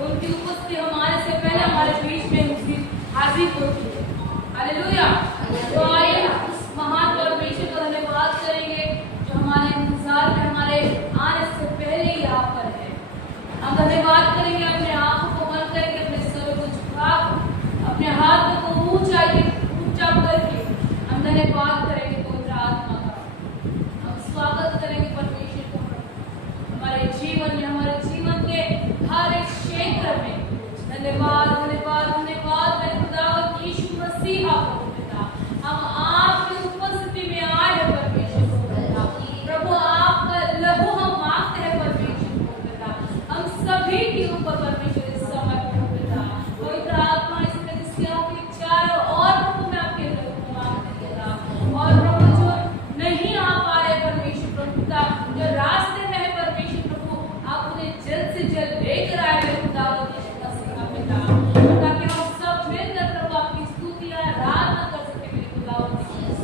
उनकी उपस्थिति हमारे से पहले हमारे बीच में उसकी हाजिर होती है। हालेलुया। तो आइए उस महान परमेश्वर का धन्यवाद करेंगे जो हमारे इंतजार में हमारे आने से पहले ही यहाँ पर है। हम धन्यवाद करेंगे, अपने आंखों को बंद करके, अपने सर को झुका, अपने हाथों को ऊंचा करके हम धन्यवाद करेंगे पवित्र आत्मा का। हम स्वागत करेंगे परमेश्वर का हमारे जीवन में, हमारे जीवन के हर एक क्षेत्र में। धन्यवाद धन्यवाद धन्यवाद मेरे खुदावंद यीशु मसीह आपको पिता। हम आपकी उपस्थिति में आए हैं परमेश्वर को पिता। प्रभु आपका लहू हम मांगते हैं परमेश्वर को पिता। हम सभी के ऊपर परमेश्वर इस समय पिता पवित्र आत्मा इस कलीसिया के चारों ओर प्रभु मैं आपके लहू को मांगते पिता। और प्रभु जो नहीं आ पा रहे परमेश्वर प्रभु पिता, जो रास्ते में है परमेश्वर प्रभु, आप उन्हें जल्द से जल्द लेकर आए मेरे खुदावंद यीशु मसीह का पिता, ताकि हम सब मिलकर प्रभु आपकी स्तुति और आराधना कर सके मेरे खुदावंद यीशु मसीह।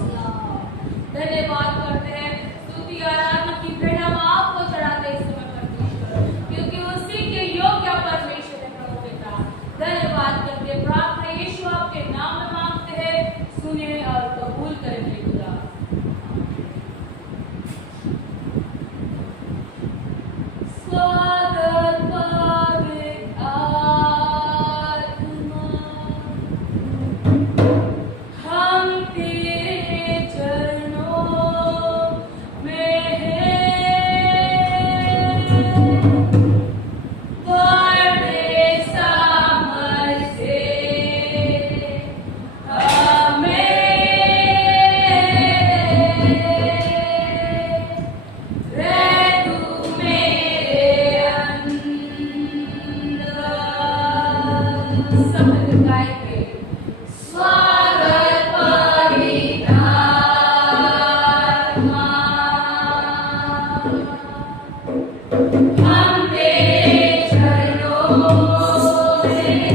धन्यवाद करते हैं, स्तुति और आराधना की भेंट हम आपको चढ़ाते हैं इस समय परमेश्वर, क्योंकि उसी के योग्य परमेश्वर है प्रभु पिता। धन्यवाद करते हैं, प्रार्थना यीशु आपके नाम में मांगते हैं, सुनिए और कबूल करें मेरे खुदा। स्वागत पवित्र आत्मा, हम तेरे चरणों में हैं। बड़े सामर्थ्य से हमें रह तू मेरे अंदर। सब मिलकर गाएंगे, स्वागत पवित्र आत्मा, हम तेरे चरणों में हैं।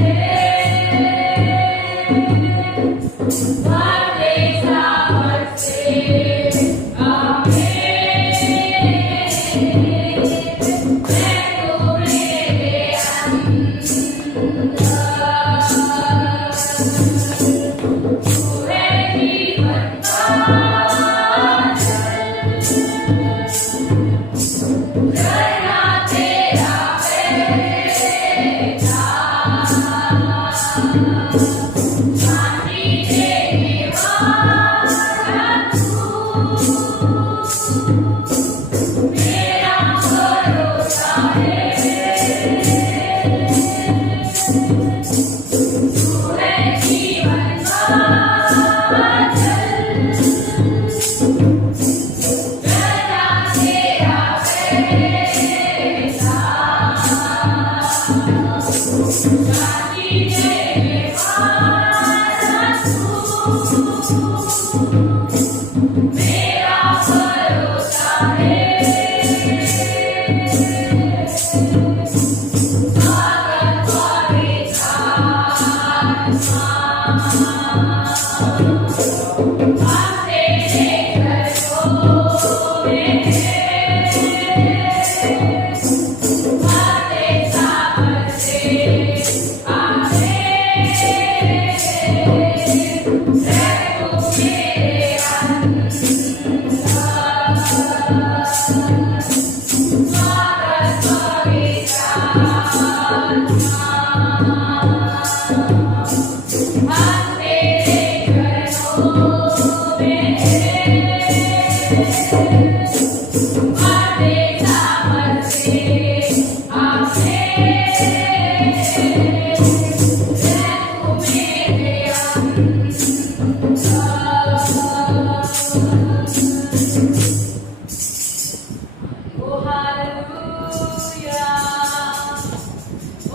बड़े सामर्थ्य से हमें रह तू मेरे अंदर। तू है जीवन का करना तेरा बेटा, शांति देने वाला तू मेरा भरोसा है। तू है जीवन का जल, करना तेरा बेटा, शांति देने वाला तू मेरा भरोसा है। स्वागत पवित्र आत्मा, हम तेरे चरणों में हैं। बड़े सामर्थ्य से हमें रह तू मेरे अंदर। स्वागत पवित्र आत्मा, हम तेरे चरणों में हैं। बड़े सामर्थ्य से हमें रह तू मेरे अंदर। ओ हालेलुया, ओ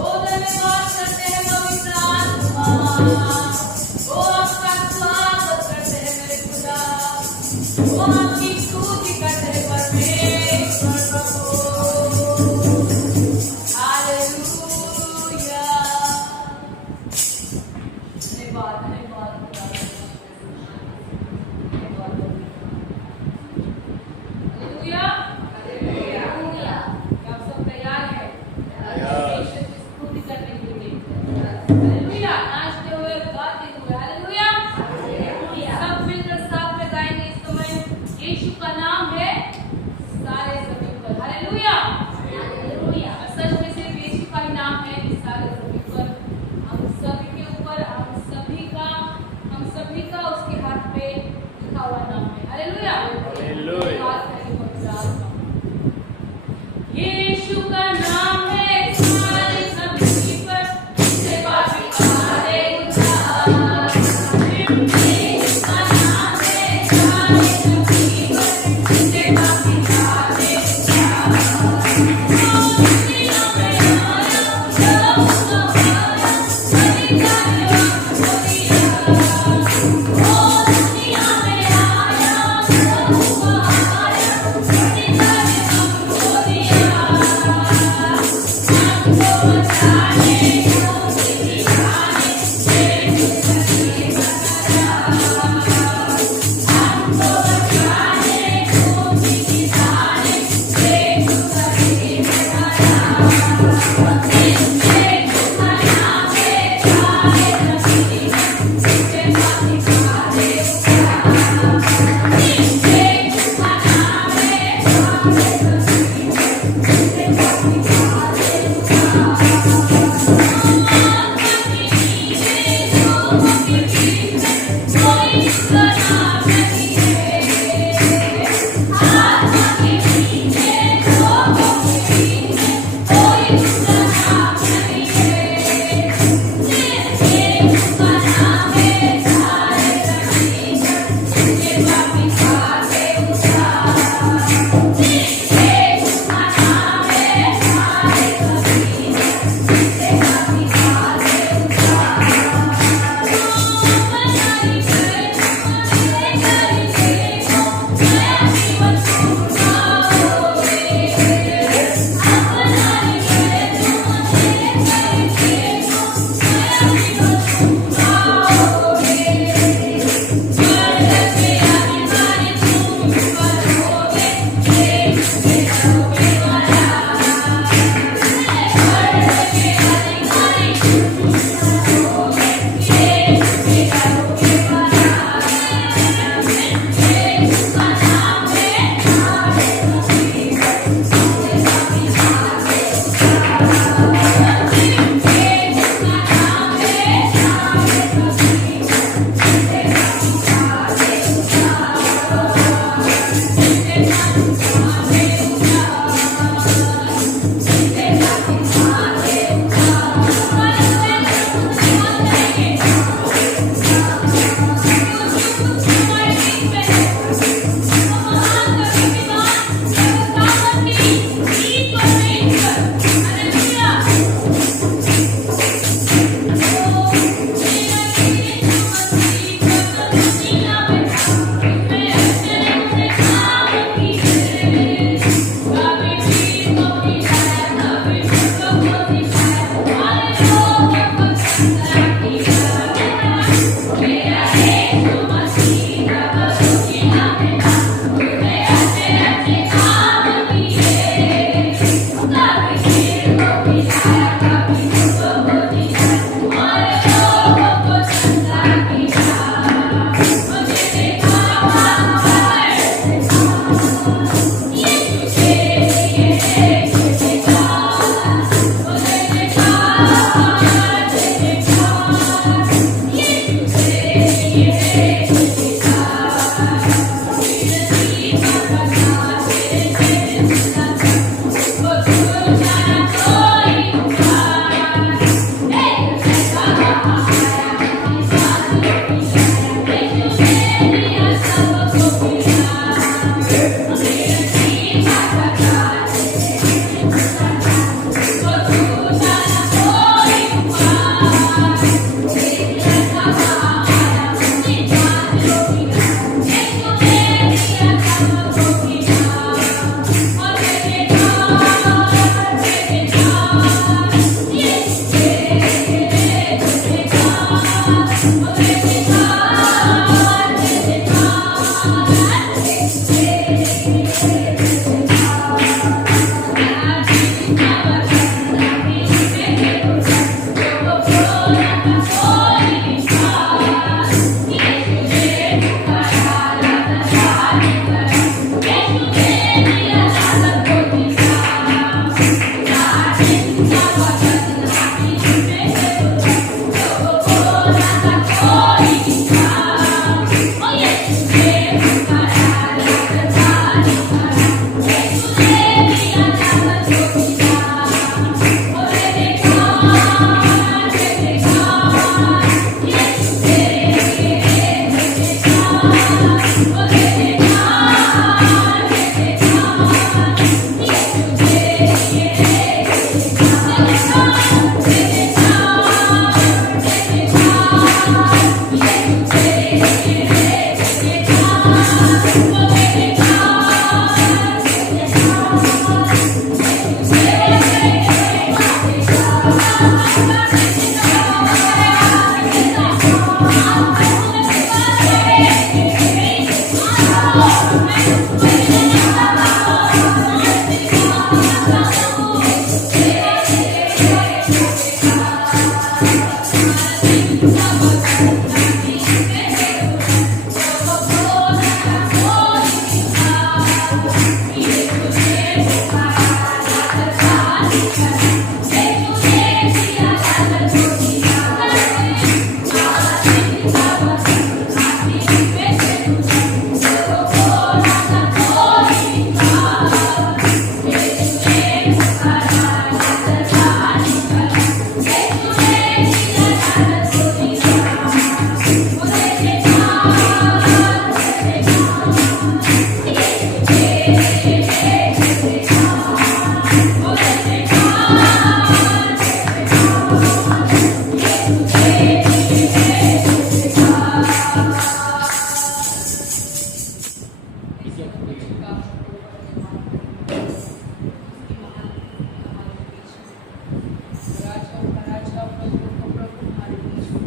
राजा प्रभु प्रभु हमारे बीच में।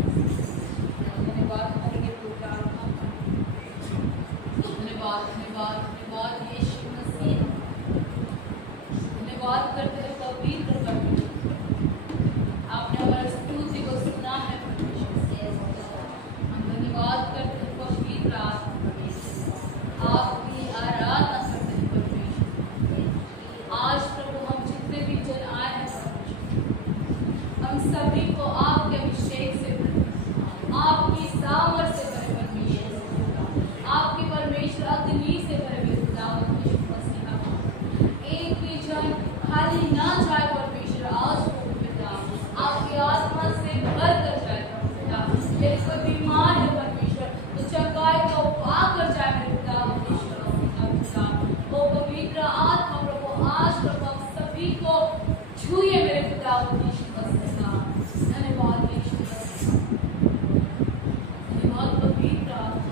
धन्यवाद करेंगे प्रभु आपका। धन्यवाद धन्यवाद धन्यवाद यीशु मसीह। धन्यवाद करते हैं पवित्र परमेश्वर, आपने हमारी स्तुति को सुना है परमेश्वर। हम धन्यवाद करते हैं पवित्र आत्मा परमेश्वर, आपकी आराधना करते हैं परमेश्वर। आज प्रभु हम जितने भी जन आए हैं परमेश्वर, हम सभी को आपके अभिषेक से भरे, आपकी सामर्थ से भरे परमेश्वर, आपकी परमेश्वर अग्नि से भरे हुए खुदा मसीह। एक भी जन खाली ना जाए परमेश्वर, आज प्रभु पिता आपकी आत्मा से भर कर जाए प्रभु पिता। यदि कोई बीमार है परमेश्वर तो चंगाई को पा कर जाए मेरे पिता परमेश्वर। वो पवित्र आत्मा प्रभु आज प्रभु आप सभी को छूए मेरे पिता परमेश्वर। धन्यवाद यीशु मसीह, धन्यवाद पवित्र आत्मा।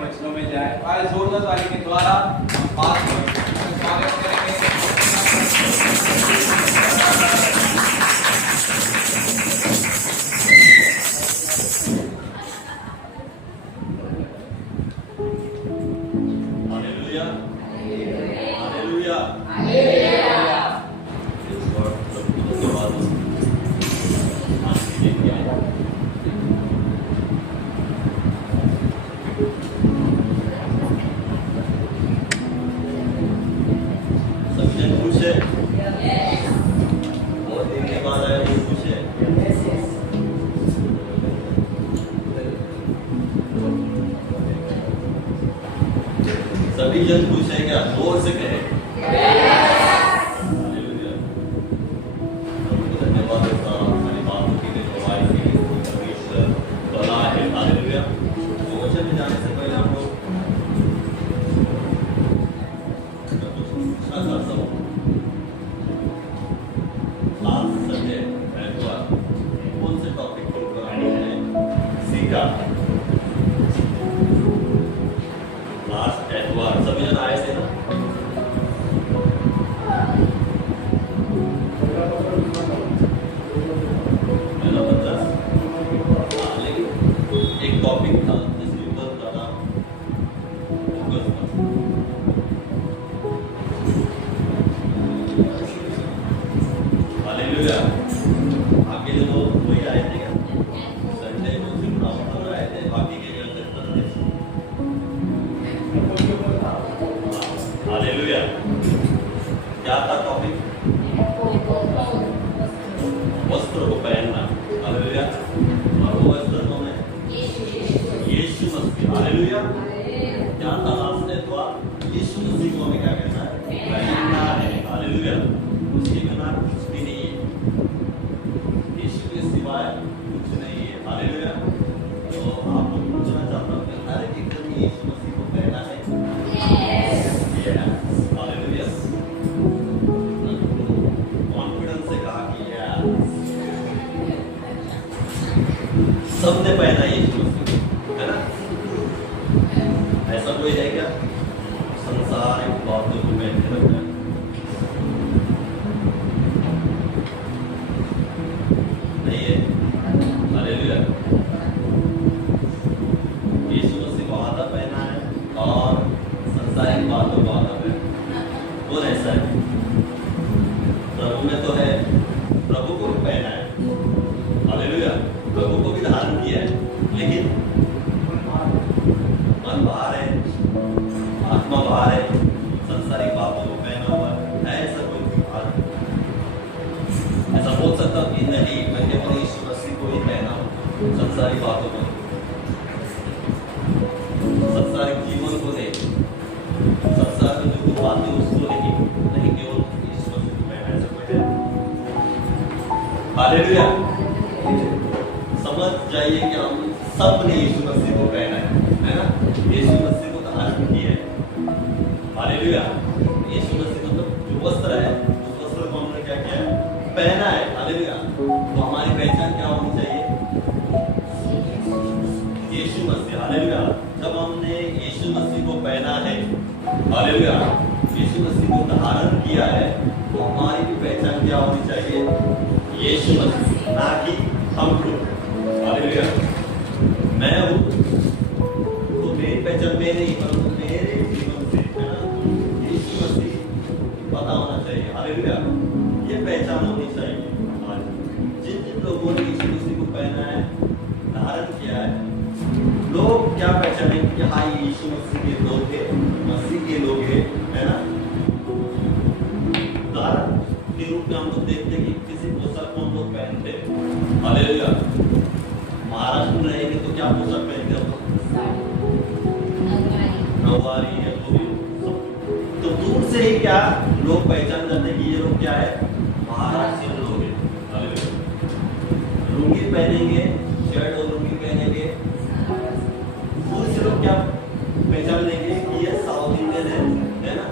वचनों में जाए आज जोरदार ताली के द्वारा हम पास स्वागत करेंगे। हालेलुया हालेलुया सभी जन खुश है बहुत दिन के बाद आए वो खुश है सभी जन खुश है क्या जोर से कहे हालेलुया प्रभु को धन्यवाद देता हूं हमारी बातों के लिए जो आए थे परमेश्वर भला है हालेलुया तो वचन में जाने से पहले हम लोग पूछना चाहता हूँ लास्ट संडे एतवार कौन से टॉपिक को हमने सीखा लास्ट एतवार सभी जन आए थे ना पहला 15 लेकिन एक टॉपिक था जिसके ऊपर ज़्यादा फोकस था हालेलुया आगे जो लोग वही आए थे क्या संडे को सिर्फ राम आए थे बाकी के घर तक थे हालेलुया क्या था टॉपिक वस्त्र को पहनना हालेलुया और वो वस्त्र कौन है यीशु मसीह हालेलुया क्या था लास्ट एतवार यीशु मसीह को हमें क्या करना है पहनना है हालेलुया उसके बिना कुछ भी नहीं है यीशु के सिवाय कुछ नहीं है हालेलुया तो आपको पूछना चाहता हूं कि हर एक ने यीशु मसीह को पहना है यस हालेलुया कॉन्फिडेंस से कहा कि सबने पहना यीशु मसीह को है ना ऐसा कोई है क्या संसारिक बातों को पहन के रखना है नहीं है हालेलुया यीशु मसीह को आधा पहना है और संसारिक बातों को आधा पहना कौन ऐसा है प्रभु में तो है प्रभु को भी पहना है हालेलुया प्रभु को भी धारण किया है लेकिन मन बाहर है आत्मा बाहर है संसारिक बातों को पहना हुआ है ऐसा कोई ऐसा बोल सकता कि नहीं मैं केवल यीशु मसीह को ही पहना हूं संसारिक बातों को संसारिक जीवन को नहीं संसार में जो बातें उसको नहीं केवल यीशु मसीह को पहना ऐसा कोई है हालेलुया समझ जाइए कि हम सब ने यीशु मसीह को पहना है ना यीशु मसीह को धारण किया है हालेलुया यीशु मसीह को जो वस्त्र है उस वस्त्र को हमने क्या किया है पहना है हालेलुया तो हमारी पहचान क्या होनी चाहिए यीशु मसीह हालेलुया जब हमने यीशु मसीह को पहना है, हालेलुया, यीशु मसीह को धारण किया है, तो हमारी भी पहचान क्या होनी चाहिए? यीशु मसीह, ना कि हम लोग। हालेलुया, मैं हूँ तो मेरी पहचान में नहीं, परंतु मेरे जीवन से, है ना, यीशु मसीह पता होना चाहिए। हालेलुया, ये पहचान होनी चाहिए। जिन जिन लोगों ने यीशु मसीह को पहना है, धारण किया है, लोग क्या पहचानेंगे कि हाँ ये यीशु मसीह के लोग हैं, मसीह के लोग हैं, है ना। उदाहरण के रूप में हम लोग देखते हैं कि किसी पोशाक को हम लोग पहनते हैं। हालेलुया, महाराष्ट्र में रहेंगे तो क्या पोशाक पहनते हैं हम लोग? नौवारी है तो दूर से ही क्या लोग पहचान जाते हैं कि ये लोग क्या है? महाराष्ट्र लोग हैं। हालेलुया, लुंगी पहनेंगे, शर्ट और लुंगी पहनेंगे, दूर से लोग क्या पहचान लेंगे कि ये साउथ इंडियन है ना,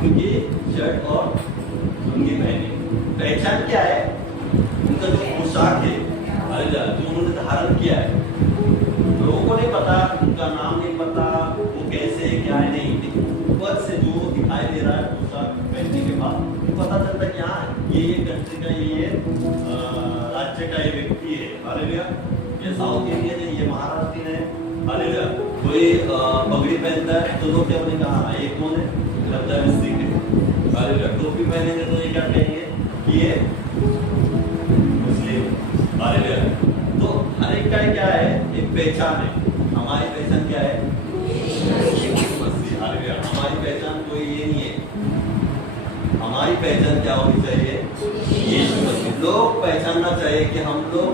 क्योंकि शर्ट और लुंगी पहने। पहचान क्या है? उनका जो पोशाक है, जो उन्होंने धारण किया है। लोगों को नहीं पता, उनका नाम नहीं पता, वो कैसे है क्या है, नहीं। ऊपर से जो दिखाई दे रहा है पोशाक पहनने के बाद पता चलता है कि हाँ ये कंट्री का, ये राज्य का ये व्यक्ति है। हालेलुया, ये साउथ इंडियन है, ये महाराष्ट्र है। हालेलुया, कोई पगड़ी पहनता है तो लोग क्या बोलेंगे? हाँ ये कौन है? लगता है सिख है। हालेलुया, टोपी पहनेंगे तो ये क्या कहेंगे कि ये मुस्लिम। हालेलुया, तो हर एक का क्या है? एक पहचान है। हमारी पहचान क्या है? हालेलुया, हमारी पहचान कोई ये नहीं है। हमारी पहचान क्या होनी चाहिए? यीशु मसीह। लोग पहचानना चाहिए कि हम लोग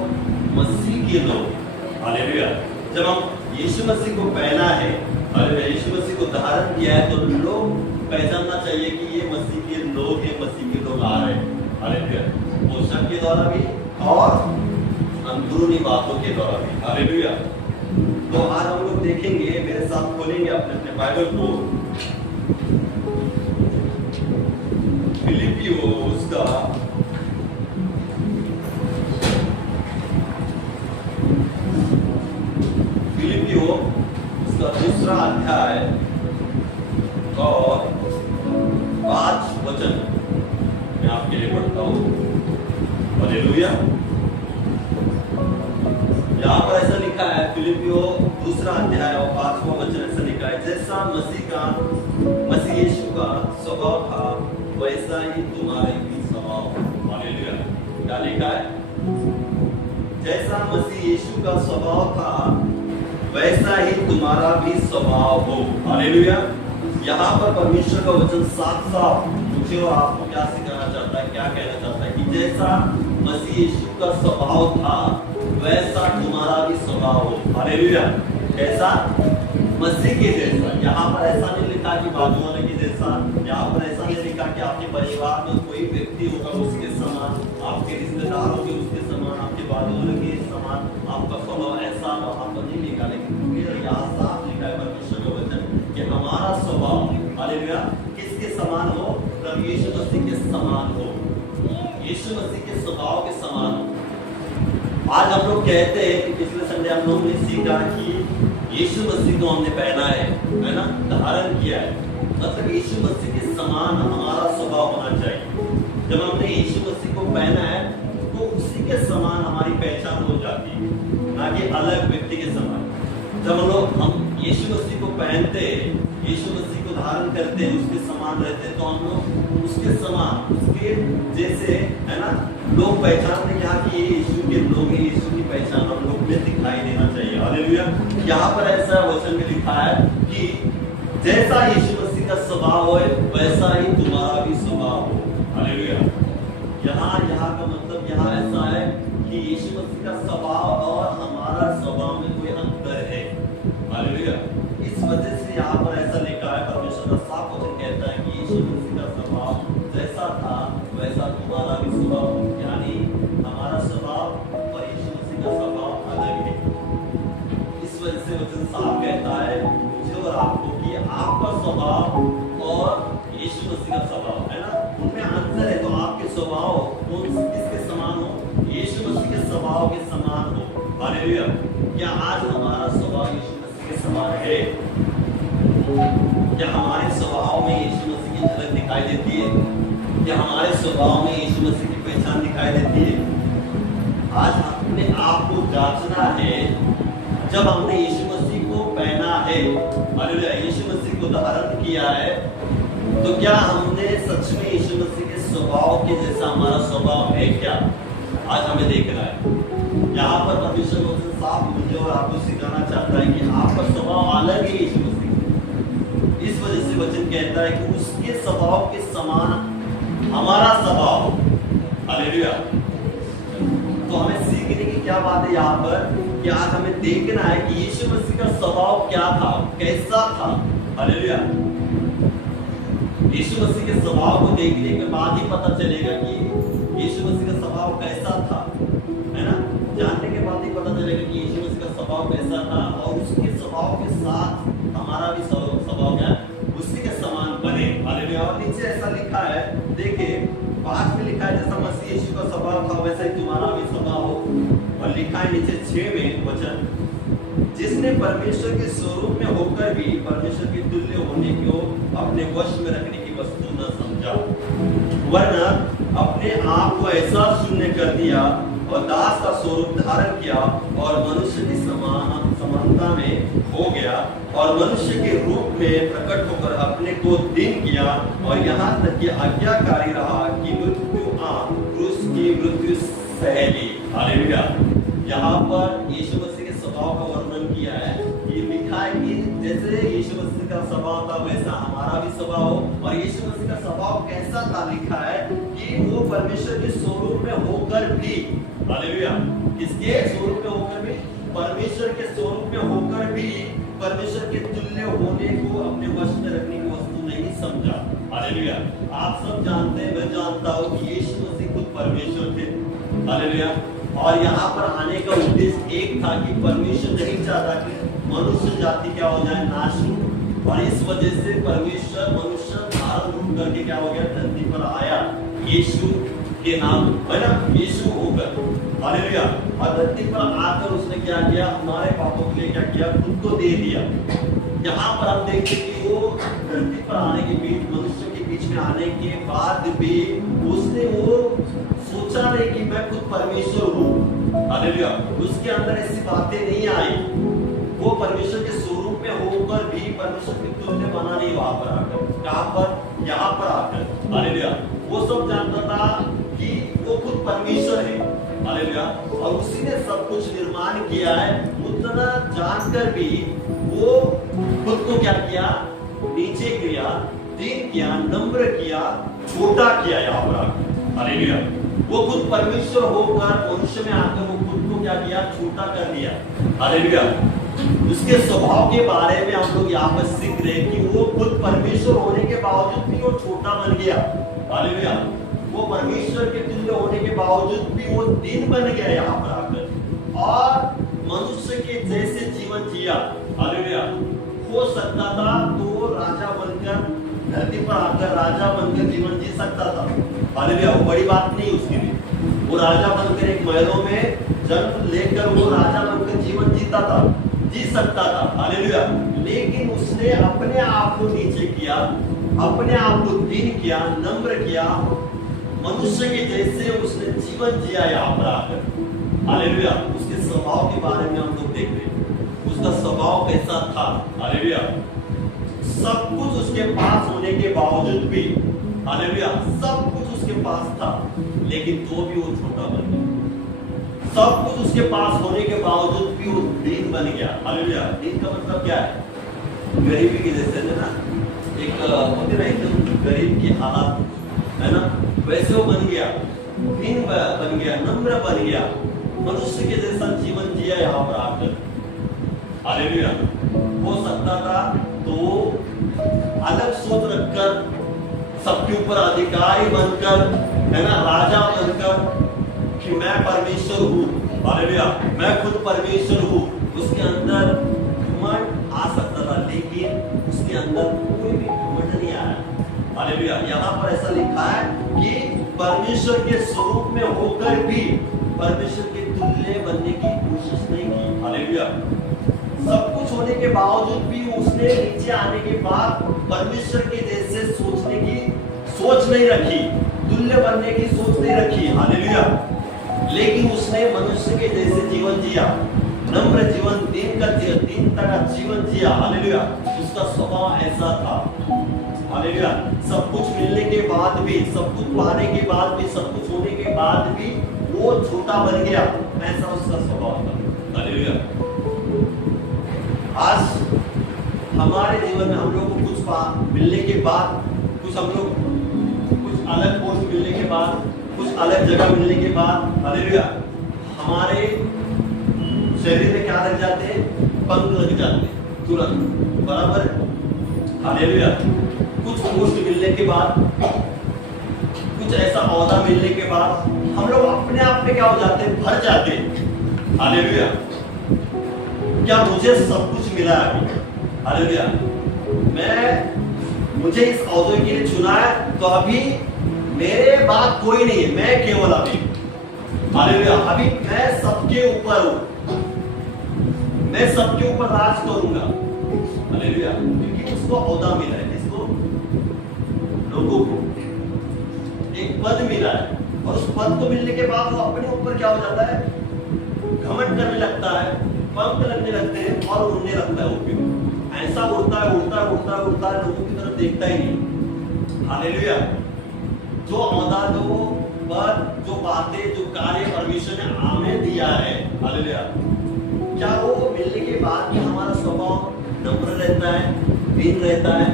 मसीह के लोग। हालेलुया, जब हम यीशु मसीह को पहना है, हालेलुया, यीशु मसीह को धारण किया है, तो लोग पहचानना चाहिए कि ये मसीह के लोग हैं, मसीह के लोग आ रहे हैं। हालेलुया, पोशाक के द्वारा भी और अंदरूनी बातों के द्वारा भी। हालेलुया, तो आज हम लोग देखेंगे, मेरे साथ खोलेंगे अपने अपने बाइबल को, फिलिपियोस का उसका दूसरा अध्याय और 5 वचन मैं आपके लिए पढ़ता हूँ। हालेलुया, यहाँ पर ऐसा लिखा है, फिलिपियो दूसरा अध्याय और 5वां वचन ऐसा लिखा है, जैसा मसीह यीशु का स्वभाव था, वैसा ही तुम्हारे भी स्वभाव। हालेलुया, क्या लिखा है? जैसा मसीह यीशु का स्वभाव था, वैसा ही तुम्हारा भी स्वभाव हो। हालेलुया, यहाँ पर परमेश्वर का वचन साफ साफ मुझे और आपको क्या सिखाना चाहता है, क्या कहना चाहता है कि जैसा मसीह यीशु का स्वभाव था, वैसा तुम्हारा भी स्वभाव हो। हालेलुया, कैसा? मसीह के जैसा। यहाँ पर ऐसा नहीं लिखा कि बाजू वाले के जैसा, यहाँ पर ऐसा नहीं लिखा कि आपके परिवार में कोई व्यक्ति होगा उसके समान, आपके रिश्तेदार होंगे उसके समान, आपके बाजू वाले के समान, आपका स्वभाव ऐसा वहां पर नहीं लिखा, लेकिन यहाँ साफ लिखा है परमेश्वर का वचन कि हमारा स्वभाव, हालेलुया, किसके समान हो? प्रभु यीशु मसीह के समान हो, यीशु मसीह के स्वभाव के समान हो। आज हम लोग कहते हैं कि पिछले संडे हम लोगों ने सीखा कि यीशु मसीह को हमने पहना है ना, धारण किया है, मतलब यीशु मसीह के समान हमारा स्वभाव होना चाहिए। जब हमने यीशु मसीह को पहना है तो उसी के समान हमारी पहचान हो जाती है, ना कि अलग व्यक्ति के समान। जब हम यीशु मसीह को पहनते हैं, यीशु मसीह को धारण करते हैं, उसके समान रहते हैं, तो हम लोग उसके समान, उसके जैसे, है ना, लोग पहचानते हैं कि ये यीशु के लोग हैं, यीशु की पहचान हम लोग में दिखाई देना चाहिए। हालेलुया, यहाँ पर ऐसा वचन में लिखा है कि जैसा यीशु मसीह का स्वभाव है, वैसा ही तुम्हारा भी स्वभाव हो। हालेलुया, यहाँ का मतलब यहाँ ऐसा है कि यीशु मसीह का स्वभाव और हमारा स्वभाव में कोई अंतर है। हालेलुया, इस वजह से यहाँ पर ऐसा लिखा है, परमेश्वर का साफ वचन कहता है कि यीशु मसीह का स्वभाव जैसा था वैसा तुम्हारा भी स्वभाव, यानी हमारा स्वभाव और यीशु मसीह का स्वभाव अलग है। इस वजह से वचन साफ कहता है मुझे और आपको कि आपका स्वभाव और यीशु मसीह का स्वभाव, है ना, उनमें अंतर है। तो आपके स्वभाव किसके समान हो? यीशु मसीह के स्वभाव के समान हो। हालेलुया, क्या आज हमारा स्वभाव यीशु मसीह के समान है? क्या हमारे स्वभाव में यीशु मसीह की झलक दिखाई देती है? क्या हमारे स्वभाव में यीशु मसीह की पहचान दिखाई देती है? आज अपने आप को जांचना है। जब हमने यीशु मसीह को पहना है, हालेलुया, यीशु मसीह को धारण किया है, तो क्या हमने सच में यीशु मसीह के स्वभाव के जैसा हमारा स्वभाव है क्या? आज हमें देखना है। यहाँ पर परमेश्वर मुझसे साफ मुझे और आपको सिखाना चाहता है कि आपका स्वभाव अलग है यीशु मसीह से। इस वजह से वचन कहता है कि उसके स्वभाव के समान हमारा स्वभाव, हालेलुया। तो हमें सीखने की क्या बात है यहाँ पर कि आज हमें देखना है कि यीशु मसीह का स्वभाव क्या था, कैसा था, हालेलुया। यीशु मसीह के स्वभाव को देखने के बाद ही पता चलेगा कि यीशु मसीह का स्वभाव कैसा था, है ना। जानने के बाद ही पता चलेगा कि यीशु मसीह का स्वभाव कैसा था, और उसके स्वभाव के साथ हमारा भी स्वभाव क्या है, उसी के समान बने, हालेलुया। और नीचे ऐसा लिखा है, देखिए 5 में लिखा है जैसा मसीह यीशु का स्वभाव था वैसा ही तुम्हारा भी स्वभाव हो। और लिखा है नीचे 6 में वचन, जिसने परमेश्वर के स्वरूप में होकर भी परमेश्वर के तुल्य होने को अपने वश में रखने की वस्तु न समझा, वरना अपने आप को ऐसा शून्य कर दिया और दास का स्वरूप धारण किया और मनुष्य की समानता में हो गया, और मनुष्य के रूप में प्रकट होकर अपने को दीन किया, और यहाँ तक कि आज्ञाकारी रहा कि क्रूस की मृत्यु सह ली, हालेलुया। यहाँ पर यीशु मसीह के स्वभाव का वर्णन किया है। ये लिखा है कि जैसे यीशु मसीह का स्वभाव था वैसा हमारा भी स्वभाव हो। और यीशु मसीह का स्वभाव कैसा था, लिखा है कि वो परमेश्वर के स्वरूप में होकर भी, हालेलुया, किसके स्वरूप में होकर भी, परमेश्वर के स्वरूप में होकर भी परमेश्वर के तुल्य होने को अपने वश में रखने की वस्तु नहीं समझा, हालेलुया। आप सब जानते हैं, मैं जानता हूँ कि यीशु मसीह खुद परमेश्वर थे, हालेलुया। और यहाँ पर आने का उद्देश्य एक था कि परमेश्वर नहीं चाहता कि मनुष्य जाति क्या हो जाए, नाश हो। और इस वजह से परमेश्वर मनुष्य धारण रूप करके क्या हो गया, धरती पर आया, यीशु के नाम, है ना, यीशु होकर, हालेलुया। और धरती पर आकर उसने क्या किया, हमारे पापों के लिए क्या किया, खुद को दे दिया। यहाँ पर हम देखते कि वो धरती पर आने के बीच, मनुष्य के बीच में आने के बाद भी उसने वो सोचा नहीं कि मैं खुद परमेश्वर हूँ, हालेलुया। उसके अंदर ऐसी बातें नहीं आई। वो परमेश्वर के स्वरूप में होकर भी परमेश्वर के तुल्य बना नहीं वहां पर आकर, कहां पर, यहाँ पर आकर, हालेलुया। वो सब जानता था कि वो खुद परमेश्वर है, हालेलुया। और उसी ने सब कुछ निर्माण किया है। उतना जानकर भी वो खुद को क्या किया, नीचे किया, दीन किया, नम्र किया, छोटा किया यहाँ पर आकर, हालेलुया। वो खुद परमेश्वर होकर मनुष्य में आकर वो खुद को क्या किया, छोटा कर दिया, हालेलुया। उसके स्वभाव के बारे में हम लोग यहाँ पर सीख रहे हैं कि वो खुद परमेश्वर होने के बावजूद भी वो छोटा बन गया, हालेलुया। वो परमेश्वर के तुल्य होने के बावजूद भी वो दीन बन गया यहाँ पर आकर, और मनुष्य के जैसे जीवन जिया, हालेलुया। हो सकता था तो राजा बनकर धरती पर आकर राजा बनकर जीवन जी सकता था, हालेलुया। वो बड़ी बात नहीं उसके लिए। वो राजा बनकर एक महलों में जन्म लेकर वो राजा बनकर जीवन जीता था, जी सकता था, हालेलुया। लेकिन उसने अपने आप को नीचे किया, अपने आप को दीन किया, नम्र किया, मनुष्य के जैसे उसने जीवन जिया यहाँ पर आकर, हालेलुया। उसके स्वभाव के बारे में हम लोग देख रहे हैं, उसका स्वभाव कैसा था, हालेलुया। सब कुछ उसके पास होने के बावजूद भी, हालेलुया, सब कुछ उसके पास था, लेकिन तो भी वो छोटा बन गया। सब कुछ उसके पास होने के बावजूद भी वो दीन बन गया, हालेलुया। दीन का मतलब क्या है, गरीबी की जैसे ना, एक होते ना एकदम गरीब की हालत, है ना, वैसे वो बन गया, दीन बन गया, नम्र बन गया, मनुष्य के जैसा जीवन जिया यहाँ पर आकर, हालेलुया। हो सकता था तो अलग सोच रखकर सबके ऊपर अधिकारी बनकर, है ना, राजा बनकर कि मैं परमेश्वर हूँ, हालेलुया, मैं खुद परमेश्वर हूँ, उसके अंदर घमंड आ सकता था, लेकिन उसके अंदर कोई भी घमंड नहीं आया, हालेलुया। यहाँ पर ऐसा लिखा है कि परमेश्वर के स्वरूप में होकर भी परमेश्वर के तुल्य बनने की कोशिश नहीं की, हालेलुया। सब कुछ होने के बावजूद भी उसने नीचे आने के बाद परमेश्वर के जैसे सोचने की सोच नहीं रखी, तुल्य बनने की सोच नहीं रखी। हालेलुया। लेकिन उसने मनुष्य के जैसे जीवन जिया, नम्र जीवन, दीनता का जीवन जिया। हालेलुया। उसका स्वभाव ऐसा था। हालेलुया। सब कुछ मिलने के बाद भी, सब कुछ पाने के बाद भी, सब कुछ होने के बाद भी वो छोटा बन गया, ऐसा उसका स्वभाव था। हालेलुया। आज हमारे जीवन में हम लोग को कुछ मिलने के बाद, कुछ हम लोग कुछ अलग पोस्ट मिलने के बाद, कुछ अलग जगह मिलने के बाद, हालेलुया, हमारे शरीर में क्या लग जाते हैं? पंख लग जाते हैं तुरंत। बराबर। हालेलुया। कुछ पोस्ट मिलने के बाद, कुछ ऐसा औहदा मिलने के बाद हम लोग अपने आप में क्या हो जाते हैं? भर जाते हैं। हालेलुया। क्या मुझे सब कुछ मिला है? हालेलुया। मुझे इस औहदे के लिए चुना है, तो अभी मेरे बाद कोई नहीं है, मैं केवल अभी। हालेलुया। अभी मैं सबके ऊपर हूं, मैं सबके ऊपर राज करूंगा। हालेलुया। क्योंकि उसको औहदा मिला है, इसको लोगों को एक पद मिला है, और उस पद को मिलने के बाद वो अपने ऊपर क्या हो जाता है? घमंड करने लगता है, पंख लगने लगते हैं और उड़ने लगता है। वो ऐसा उड़ता है, लोगों की तरफ देखता ही नहीं। हालेलुया। जो औहदा, जो पद, जो बातें, जो कार्य परमेश्वर ने हमें दिया है, हालेलुया, क्या वो मिलने के बाद भी हमारा स्वभाव नम्र रहता है, दीन रहता है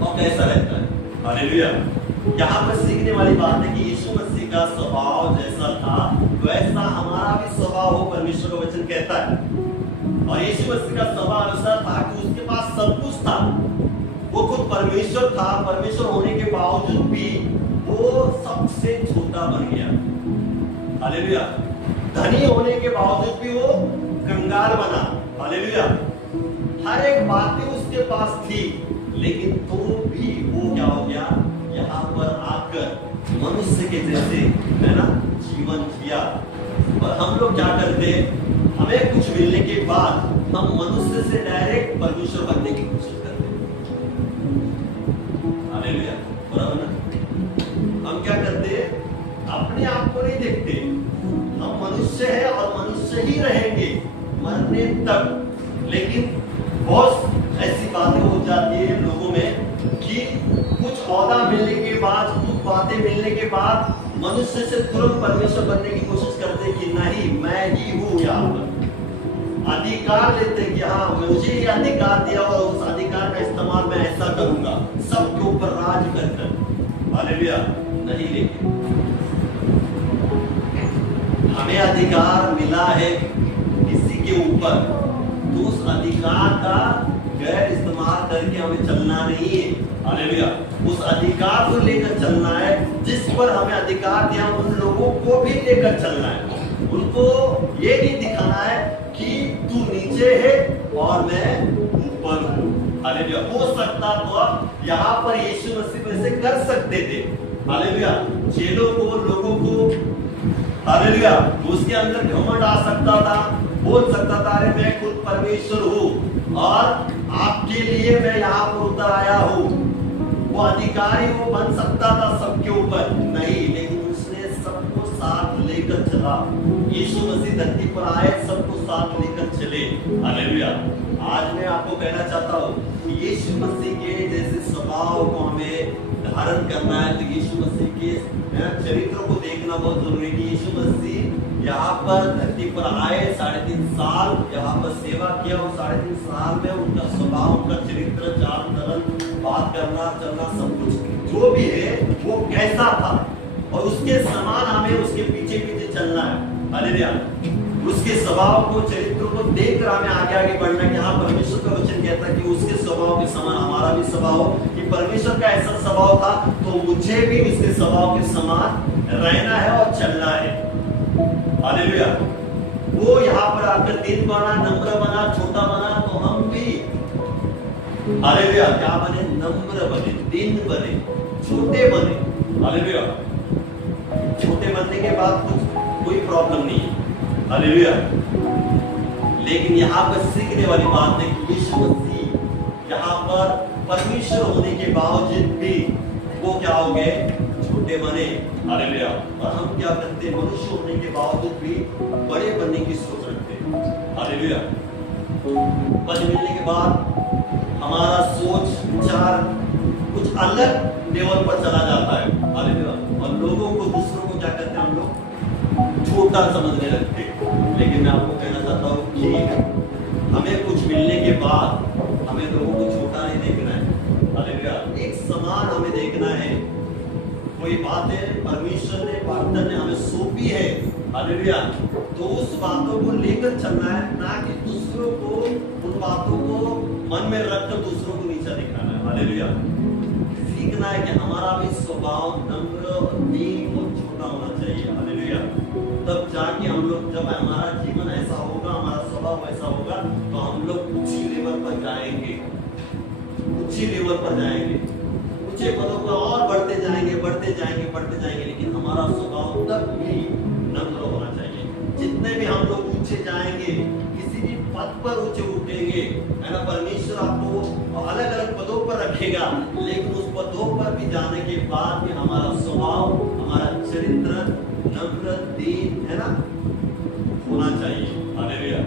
और कैसा रहता है? हालेलुया। यहाँ पर सीखने वाली बात है कि यीशु मसीह का स्वभाव जैसा था वैसा हमारा भी स्वभाव हो, परमेश्वर का वचन कहता है। और यीशु मसीह का स्वभाव ऐसा था कि उसके पास सब कुछ था, वो खुद परमेश्वर था, परमेश्वर होने के बावजूद भी वो सबसे छोटा बन गया। हालेलुया। धनी होने के बावजूद भी वो कंगाल बना। हालेलुया। हर एक बातें उसके पास थी, लेकिन तो भी वो क्या हो गया? यहाँ पर आकर मनुष्य के जैसे, है ना, जीवन जिया। और हम लोग क्या करते हैं? हमें कुछ मिलने के बाद हम मनुष्य से डायरेक्ट परमेश्वर बनने की कोशिश करते हैं। हालेलुया। बराबर ना? हम क्या करते हैं? अपने आप को नहीं देखते, हम मनुष्य हैं और मनुष्य ही रहेंगे मरने तक। लेकिन बहुत ऐसी बातें हो जाती है लोगों में कि कुछ औहदा मिलने के बाद, कुछ बातें मिलने के बाद मनुष्य से तुरंत परमेश्वर बनने की कोशिश करते हैं कि नहीं, मैं ही हूं। यहाँ पर अधिकार लेते कि हाँ, मुझे ये अधिकार दिया और उस अधिकार का इस्तेमाल मैं ऐसा करूंगा, सबके ऊपर राज करकर। हालेलुया। नहीं, लेकिन हमें अधिकार मिला है किसी के ऊपर, तो उस अधिकार का गैर इस्तेमाल करके हमें चलना नहीं है। हालेलुया। उस अधिकार को लेकर चलना है, जिस पर हमें अधिकार दिया उन लोगों को भी लेकर चलना है। उनको ये नहीं दिखाना है कि तू नीचे है और मैं ऊपर हूं। हालेलुया। हो सकता तो यहाँ पर यीशु मसीह वैसे कर सकते थे। हालेलुया। चेलों को, लोगों को, हालेलुया, उसके अंदर घमंड आ सकता था, बोल सकता था, अरे मैं खुद परमेश्वर हूं और आपके लिए मैं यहाँ पर उतर आया हूं। वो अधिकारी वो बन सकता था सबके ऊपर, नहीं, लेकिन उसने सबको साथ लेकर चला। यीशु मसीह धरती पर आए, सबको साथ लेकर चले। हालेलुया। आज मैं आपको कहना चाहता हूँ कि यीशु मसीह के जैसे स्वभाव को हमें धारण करना है, तो यीशु मसीह के चरित्र को देखना बहुत जरूरी है। यीशु मसीह यहाँ पर धरती पर आए, 3.5 साल यहाँ पर सेवा किया, और 3.5 साल में उनका स्वभाव, उनका चरित्र, चाल चलन, बात करना, चलना, सब कुछ जो भी है वो कैसा था, और उसके समान हमें उसके पीछे पीछे चलना है। हालेलुया। उसके स्वभाव को, चरित्र को देखकर हमें आगे आगे बढ़ना है। यहाँ परमेश्वर का वचन कहता है कि उसके स्वभाव के समान हमारा भी स्वभाव, कि परमेश्वर का ऐसा स्वभाव था तो मुझे भी उसके स्वभाव के समान रहना है और चलना है। हालेलुया। वो यहाँ पर आकर दीन बना, नम्र बना, छोटा बना, तो हम भी हालेलुया क्या बने? नम्र बने, दीन बने, छोटे बने। हालेलुया। छोटे बनने के बाद कोई प्रॉब्लम नहीं है। हालेलुया। लेकिन यहाँ पर सीखने वाली बात है कि यीशु मसीह यहाँ पर परमेश्वर होने के बावजूद भी वो क्या हो गए, छोटे बने। हालेलुया। और हम क्या करते हैं, मनुष्य होने के बावजूद भी बड़े बनने की सोच रखते हैं। हालेलुया। पद मिलने के बाद हमारा सोच विचार कुछ अलग लेवल पर चला जाता है। हालेलुया। और लोगों को, दूसरों को क्या करते हैं, हम लोग छोटा समझने लगते हैं। लेकिन मैं आपको कहना चाहता हूँ कि हमें कुछ मिलने के बाद हमें लोगों को छोटा नहीं देखना है। हालेलुया। एक समान हमें देखना है। कोई बातें परमेश्वर ने, पार्टनर ने हमें सौंपी है, हालेलुया, तो उस बातों को लेकर चलना है, ना कि दूसरों को उन बातों को मन में रखकर दूसरों को नीचा दिखाना है। हालेलुया। सीखना है कि हमारा भी स्वभाव नम्र, दीन और छोटा होना चाहिए। हालेलुया। तब जाके हम लोग, जब हमारा जीवन ऐसा होगा, हमारा स्वभाव ऐसा होगा, तो हम लोग ऊंची लेवल पर जाएंगे, ऊंची लेवल पर जाएंगे, ऊंचे पदों पर और बढ़ते जाएंगे, बढ़ते जाएंगे, बढ़ते जाएंगे। लेकिन हमारा स्वभाव तब भी नम्र होना चाहिए। जितने भी हम लोग ऊंचे जाएंगे, किसी भी पद पर ऊंचे उठेंगे, है ना, परमेश्वर आपको अलग अलग पदों पर रखेगा, लेकिन उस पदों पर भी जाने के बाद भी हमारा स्वभाव, हमारा चरित्र नम्र, दीन, है ना, होना चाहिए। हालेलुया।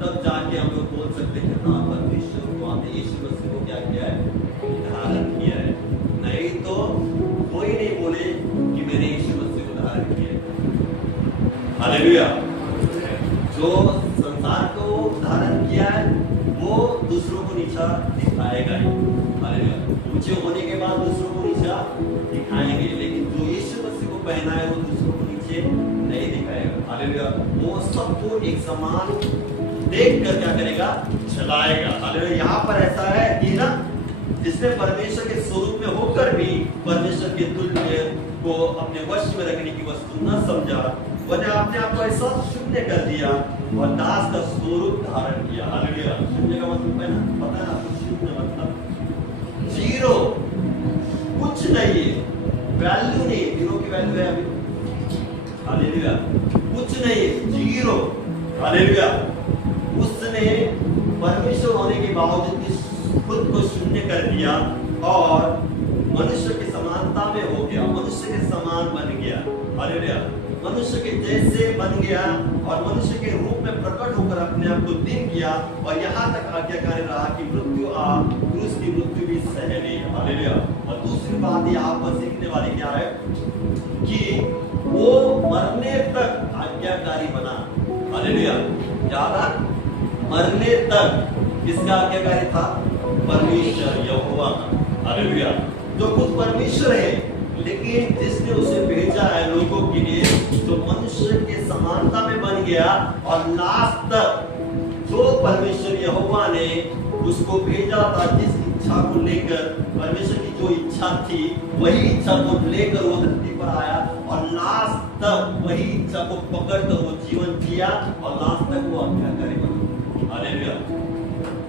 तब जाके हम लोग बोल सकते हैं, हाँ, परमेश्वर को हमने यीशु मसीह को क्या किया है, धारण किया है। नहीं तो कोई नहीं बोले कि मैंने यीशु मसीह को धारण किया है। हालेलुया। जो संसार को धारण किया है वो दूसरों को नीचा दिखाएगा ही। हालेलुया। ऊंचे होने के बाद दूसरों को नीचा दिखाएंगे, लेकिन जो यीशु मसीह को पहना है वो दूसरों को नीचे नहीं दिखाएगा। हालेलुया। वो सबको एक समान देख कर क्या करेगा, चलाएगा। हालेलुया। यहाँ पर ऐसा है कि ना, जिसने परमेश्वर के स्वरूप में होकर भी परमेश्वर के तुल्य को अपने वश में रखने की वस्तु न समझा, वह अपने आप को ऐसा शून्य कर दिया और दास का स्वरूप धारण किया। हालेलुया। शून्य का मतलब है ना, पता है आपको, शून्य मतलब जीरो, कुछ नहीं है, वैल्यू नहीं है। जीरो की वैल्यू है अभी, हालेलुया, कुछ नहीं है, जीरो। हालेलुया। उसने परमेश्वर होने के बावजूद भी खुद को शून्य कर दिया और मनुष्य की समानता में हो गया, मनुष्य के समान बन गया। हालेलुया। मनुष्य के जैसे बन गया और मनुष्य के रूप में प्रकट होकर अपने आप को दीन किया और यहाँ तक आज्ञाकारी रहा कि मृत्यु क्रूस की मृत्यु भी सह ली। हालेलुया। और दूसरी बात यहाँ पर सीखने वाली क्या है कि वो मरने तक आज्ञाकारी बना। हालेलुया। ज्यादा मरने तक किसका आज्ञाकारी था, परमेश्वर यहोवा का। हालेलुया। जो खुद परमेश्वर है, लेकिन जिसने उसे भेजा है लोगों के लिए, जो मनुष्य के समानता में बन गया और लास्ट तक जो परमेश्वर यहोवा ने उसको भेजा था, जिस इच्छा को लेकर, परमेश्वर की जो इच्छा थी वही इच्छा को लेकर वो धरती पर आया और लास्ट तक वही इच्छा को पकड़कर वो जीवन जिया और लास्ट तक वो आज्ञाकारी बना। हालेलुया।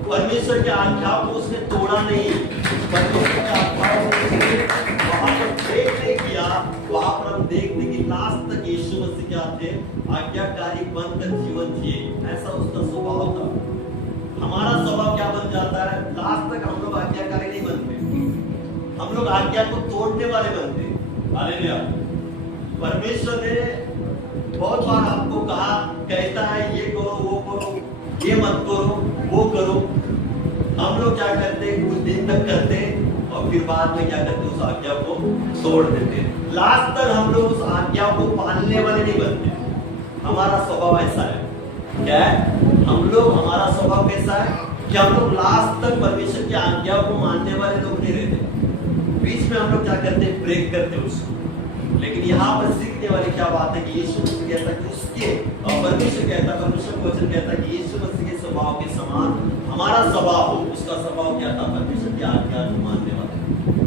परमेश्वर के आज्ञा को उसने तोड़ा नहीं, परमेश्वर के आज्ञा को उसने वहां पर ब्रेक नहीं किया। वहां पर हम देखते कि लास्ट तक यीशु मसीह क्या थे, आज्ञाकारी बनकर जीवन जिए। ऐसा उसका स्वभाव था। हमारा स्वभाव क्या बन जाता है, लास्ट तक हम लोग आज्ञाकारी नहीं बनते, हम लोग आज्ञा को तोड़ने वाले बनते। हालेलुया। परमेश्वर ने बहुत बार आपको कहा, कहता है ये करो, वो करो, ये मत करो, वो करो। हम लोग क्या करते, कुछ दिन तक करते और फिर बाद में क्या करते, उस आज्ञा को तोड़ देते। लास्ट तक हम लोग उस आज्ञा को पालने वाले नहीं बनते। हमारा स्वभाव ऐसा है। क्या है, हम लोग, हमारा स्वभाव कैसा है कि हम लोग लास्ट तक परमेश्वर की आज्ञा को मानने वाले लोग नहीं रहते। बीच में हम लोग क्या करते, ब्रेक करते उसको। लेकिन यहाँ पर सीखने वाली क्या बात है कि यीशु मसीह कहता कि उसके, और परमेश्वर कहता, परमेश्वर का वचन कहता कि यीशु मसीह के स्वभाव के समान हमारा स्वभाव हो। उसका स्वभाव क्या था, परमेश्वर की आज्ञा को मानने वाला।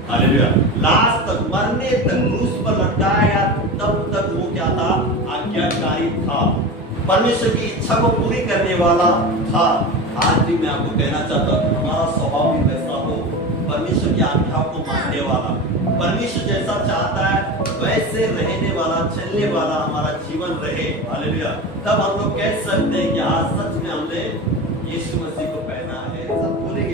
हालेलुया। लास्ट तक, मरने तक, क्रूस पर लटकाया गया, तब तक वो क्या था, आज्ञाकारी था, परमेश्वर की इच्छा को पूरी करने वाला था। आज भी मैं आपको कहना चाहता हूँ हमारा स्वभाव भी वैसा हो, परमेश्वर की आज्ञा को मानने वाला, परमेश्वर जैसा चाहता है वैसे रहने वाला, चलने वाला हमारा जीवन रहे। हालेलुया। तब हम लोग कह सकते हैं कि आज सच में हमने यीशु मसीह को पहना है। सब बोलेंगे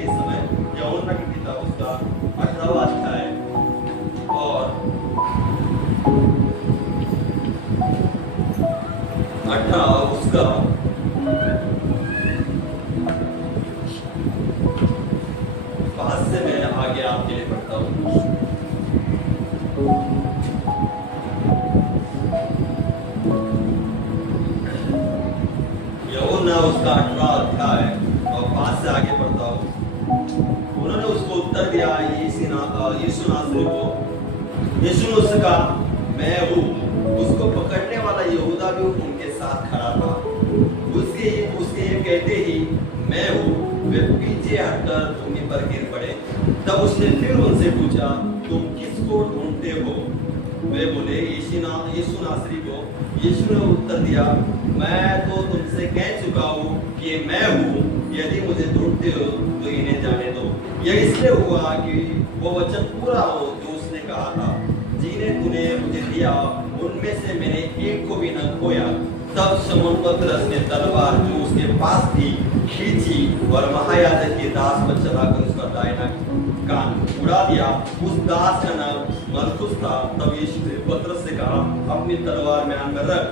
पास से मैं आगे आपके लिए पढ़ता हूँ। यूहन्ना उसका 18 अध्याय और 5 से आगे पढ़ता हूँ। उन्होंने उसको उत्तर दिया, यीशु नासरी को। यीशु ने उससे कहा, मैं हूँ। उसको पकड़ने वाला यहूदा भी उनके साथ खड़ा था। उसके ये कहते ही मैं हूँ, वे पीछे हटकर भूमि पर गिर पड़े। तब उसने फिर उनसे पूछा, तुम किसको ढूंढते हो? वे बोले, यीशु नासरी को। यीशु ने उत्तर दिया, मैं तो तुमसे कह चुका हूँ कि मैं हूँ। यदि मुझे ढूंढते हो तो इन्हें जाने दो। यह इसलिए हुआ कि वो वचन पूरा हो जो उसने कहा था, जिन्हें तूने मुझे दिया उनमें से मैंने एक को भी न खोया। तब शमौन पतरस ने तलवार जो उसके पास थी खींची और महायाजक के दास पर चलाकर उसका दाहिना कान उड़ा दिया। उस दास का नाम मलखुस था। तब यीशु ने पतरस से कहा, अपनी तलवार म्यान में रख।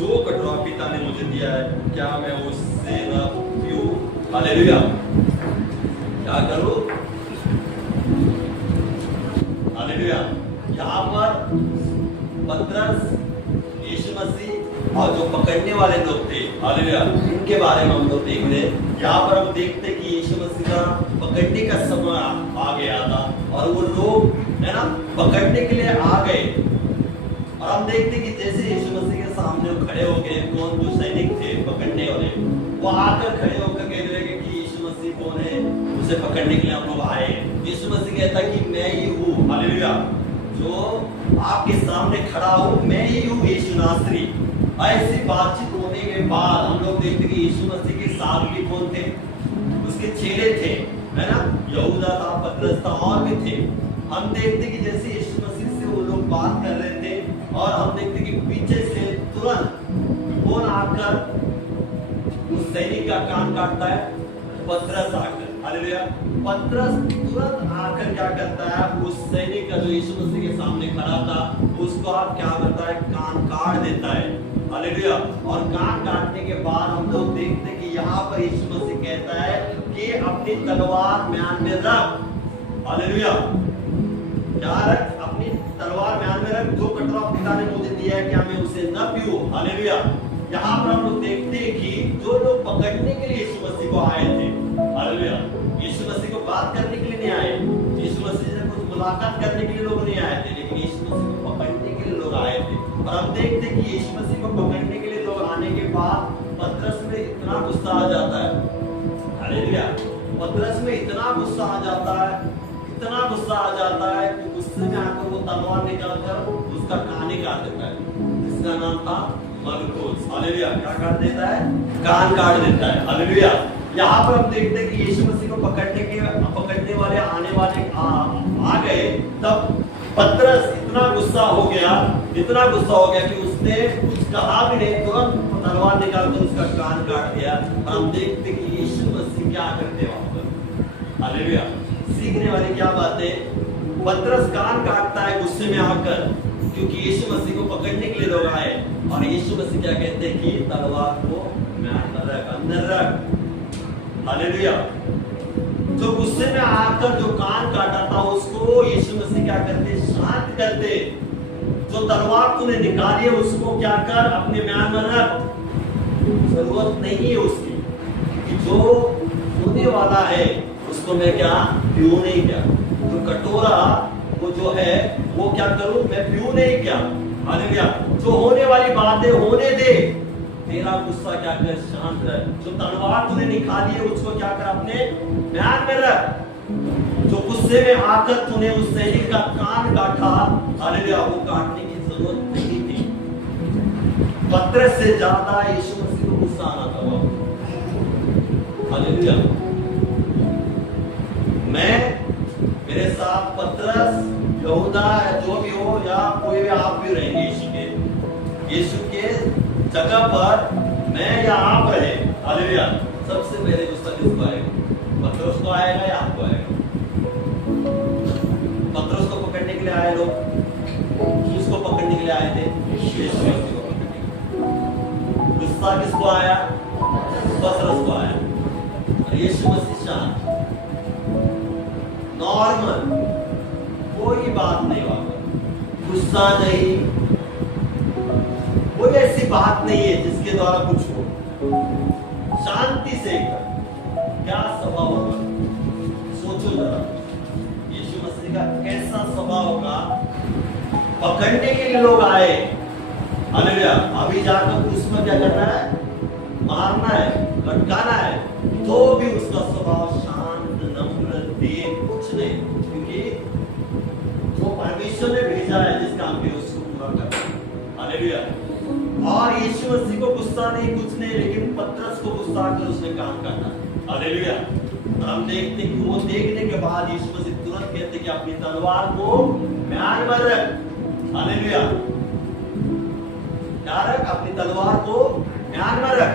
जो कटोरा पिता ने मुझे दिया है, क्या मैं उससे न पीऊं? हालेलुया। क्या करूं? हालेलुया। यहाँ पर पतरस, यीशु मसीह और जो पकड़ने वाले लोग थे, हालेलुया, इनके बारे में हम लोग देख रहे हैं। यहाँ पर हम देखते कि यीशु मसीह का पकड़ने का समय आ गया था और वो लोग है ना पकड़ने के लिए आ गए। और हम देखते कि जैसे यीशु मसीह के सामने खड़े हो गए, कौन जो सैनिक थे पकड़ने वाले, वो आकर खड़े होकर कहने लगे कि यीशु मसीह कौन है, उसे पकड़ने के लिए हम लोग आए। यीशु मसीह कहता कि मैं ही हूँ, हालेलुया, जो आपके सामने खड़ा हूँ, मैं ही हूँ, यीशु नासरी। ऐसी बातचीत होने के बाद हम लोग देखते कि यीशु मसीह के साथ भी कौन थे? उसके चेले थे, है ना, यहूदा था, पतरस था और भी थे। हम देखते कि जैसे यीशु मसीह से वो लोग बात कर रहे थे और हम देखते कि पीछे से तुरंत कौन आकर उस सैनिक का कान काटता है? पतरस आकर, हालेलुया। पतरस तुरंत आकर क्या करता है? उस सैनिक का जो यीशु मसीह के सामने खड़ा था उसको आप क्या करता है? कान काट देता है, हालेलुया। और कान काटने के बाद हम लोग देखते कि यहाँ पर यीशु मसीह कहता है कि अपनी तलवार म्यान में रख, हालेलुया। क्या रख? अपनी तलवार म्यान में रख। जो कटोरा पिता ने मुझे दिया है, क्या मैं उसे न पीऊं? हालेलुया। यहाँ पर हम लोग देखते हैं कि जो लोग पकड़ने के लिए यीशु मसीह को आए थे, हालेलुया, यीशु मसीह को बात करने के लिए नहीं आए, यीशु मसीह से कुछ मुलाकात करने के लिए लोग नहीं आए थे, लेकिन यीशु मसीह को पकड़ने के लिए लोग आए थे। और हम देखते हैं कि यीशु मसीह को पकड़ने के लिए लोग आने के बाद पतरस में इतना गुस्सा आ जाता है, हालेलुया। पतरस में इतना गुस्सा आ जाता है, इतना गुस्सा आ जाता है कि गुस्से में आकर वो तलवार निकालकर उसका कान ही काट देता है, जिसका नाम था मलखुस, हालेलुया। क्या काट देता है? कान काट देता है, हालेलुया। यहाँ पर हम देखते हैं कि यीशु मसीह को पकड़ने वाले आने वाले आ गए। तब पतरस इतना गुस्सा हो गया कि उसने कुछ कहा भी नहीं, तुरंत तलवार निकालकर उसका कान काट दिया। और हम देखते कि यीशु मसीह क्या करते हैं वहां पर, हालेलुया। सीखने वाली क्या बात है? पतरस कान काटता है गुस्से में आकर, क्योंकि यीशु मसीह को पकड़ने के लिए लोग आए। और यीशु मसीह क्या कहते हैं कि तलवार को म्यान में रख, अंदर रख, हालेलुया। जो गुस्से में आकर जो कान काटा था उसको यीशु मसीह क्या करते? शांत करते। जो तलवार तूने निकाली है उसको क्या कर? अपने म्यान में रख। जरूरत नहीं है उसकी, कि जो होने वाला है उसको मैं क्या पीऊं नहीं क्या? जो कटोरा वो जो है वो क्या करूं? मैं पीऊं नहीं क्या? हालेलुया। जो होने वाली बात है होने दे। तेरा गुस्सा क्या कर? शांत रह। जो तलवार तूने निकाली है उसको क्या कर? अपने म्यान में रख। जो गुस्से में आकर तूने उस सैनिक का कान काटा, हालेलुया, वो काटने की जरूरत नहीं थी। पतरस से ज्यादा यीशु मसीह को गुस्सा आना था, हालेलुया। मैं, मेरे साथ पतरस, यहूदा, जो भी हो या कोई भी आप भी रहेंगे यीशु के जगह पर, मैं या आप रहे, हालेलुया, सबसे पहले गुस्सा किसको आएगा? पतरस को आएगा या आपको आएगा? पतरस को पकड़ने के लिए आए लोग, किसको पकड़ने के लिए आए थे? यीशु मसीह को पकड़ने के लिए। गुस्सा किसको आया? पतरस को आया। और यीशु मसीह शांत। नॉर्मल, कोई बात नहीं होगा, गुस्सा नहीं, कोई ऐसी बात नहीं है जिसके द्वारा कुछ हो, शांति से एकदम। क्या स्वभाव होगा, सोचो जरा, यीशु मसीह का कैसा स्वभाव होगा। पकड़ने के लिए लोग आए, हालेलुया, अभी जाकर उसमें क्या करना है, मारना है, लटकाना है, तो भी उसका स्वभाव शांत, नम्र, दीन, कुछ नहीं, क्योंकि वो परमेश्वर ने भेजा है जिस काम के उसको पूरा करना। हालेलुया। और यीशु मसीह को गुस्सा नहीं, कुछ नहीं, लेकिन पतरस को गुस्सा कर उसने काम करना। हालेलुया। हम देखते कि वो देखने के बाद यीशु मसीह तुरंत कहते कि अपनी तलवार को म्यान में रख। हालेलुया। क्या रख, अपनी तलवार को म्यान में रख।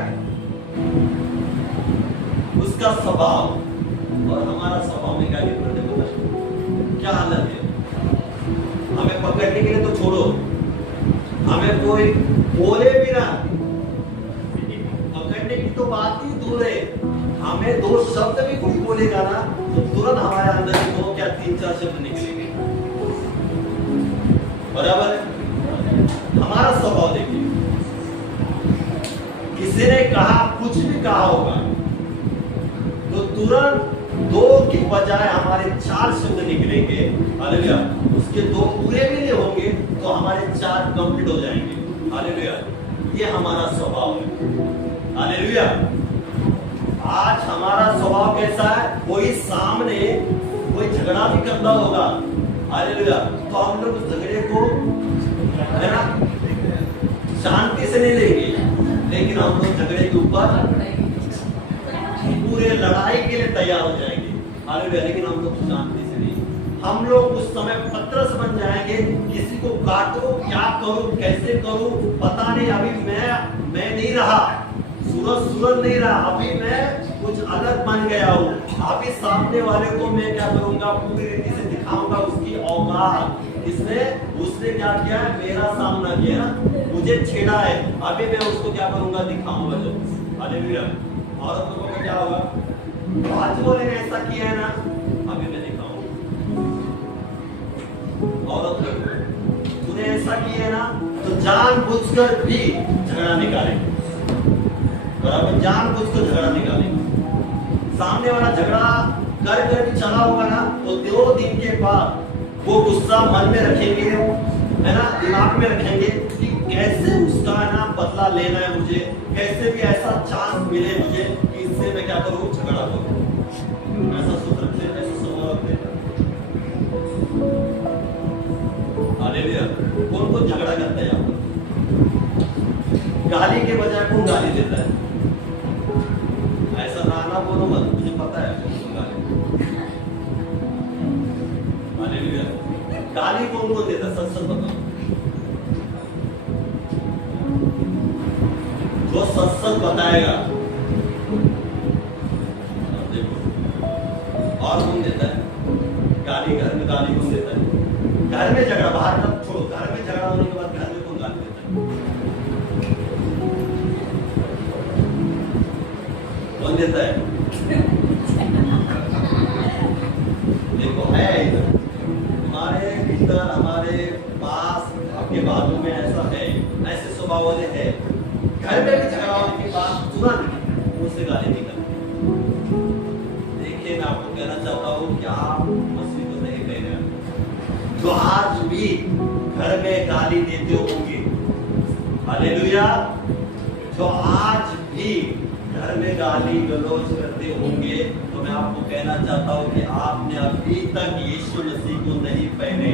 उसका स्वभाव और हमारा स्वभाव में क्या डिफरेंस है, क्या हालत है। हमें पकड़ने के लिए तो छोड़ो, हमें कोई बोले भी ना, पकड़ने की तो बात ही दूर है, हमें दो शब्द भी कोई बोलेगा ना तो तुरंत हमारे अंदर से दो क्या तीन चार शब्द निकलेंगे। बराबर है। हमारा स्वभाव देखिए, किसी ने कहा, कुछ भी कहा होगा तो तुरंत दो की बजाय हमारे चार शब्द निकलेंगे। हालेलुया। उसके दो पूरे भी नहीं होंगे तो हमारे चार कंप्लीट हो जाएंगे। हालेलुया। ये हमारा स्वभाव है। हालेलुया। आज हमारा स्वभाव कैसा है, कोई सामने कोई झगड़ा भी करता होगा, हालेलुया, तो हम लोग उस झगड़े को, है ना, शांति से नहीं लेंगे, लेकिन हम लोग झगड़े के ऊपर पूरे लड़ाई के लिए तैयार हो जाएंगे। हालेलुया। लेकिन हम लोग शांति से नहीं, हम लोग उस समय पतरस बन जाएंगे, किसी को काटो, क्या करूं, कैसे करूं, पता नहीं, अभी मैं नहीं रहा, सूरज नहीं रहा, अभी मैं कुछ अलग बन गया हूं, अभी सामने वाले को मैं क्या करूंगा, पूरी रीति से दिखाऊंगा उसकी औकात। उसने क्या किया है, मेरा सामना किया ना, मुझे छेड़ा है, अभी मैं उसको क्या करूंगा, दिखाऊंगा जो। हालेलुया। और लोगों को क्या होगा, आज वाले ने ऐसा किया है ना, अभी मैं दिखाऊंगा। औरत लोग, तूने ऐसा किया है ना, तो जानबूझकर भी झगड़ा निकालेंगे। बराबर, जानबूझकर झगड़ा निकालेंगे। सामने वाला झगड़ा कर भी चला होगा ना, तो 2 दिन के बाद वो गुस्सा मन में रखेंगे, है ना, दिमाग में रखेंगे कि कैसे उसका ना बदला लेना है मुझे, कैसे भी ऐसा चांस मिले मुझे कि इससे मैं क्या करूं, झगड़ा करूं। ऐसा सोच रखते हैं, ऐसा स्वभाव रखते हैं। हालेलुया। कौन झगड़ा करता है यहाँ पर? गाली के बजाय कौन गाली देता है? ऐसा ना बोलो मत, मुझे पता है कौन गाली। हालेलुया। गाली कौन देता, सच बताओ। जो सच बताएगा, देखो, और कौन देता है गाली? घर में गाली कौन देता है? घर में झगड़ा, बाहर का छोड़ो, घर में झगड़ा होने के बाद घर में कौन गाली देता है? कौन देता है? देखो, है इधर हमारे भीतर, हमारे पास, आपके बाजू में ऐसा है, ऐसे स्वभाव वाले है। घर में भी झगड़ा होने के बाद तुरंत मुझसे गाली निकलती। देखिए, मैं आपको कहना चाहता हूँ कि आप मसीह को नहीं कह रहे, जो आज भी घर में गाली देते होंगे, हालेलुया, जो आज भी घर में गाली गलौज करते होंगे, तो मैं आपको कहना चाहता हूँ कि आपने अभी तक यीशु मसीह को नहीं पहने,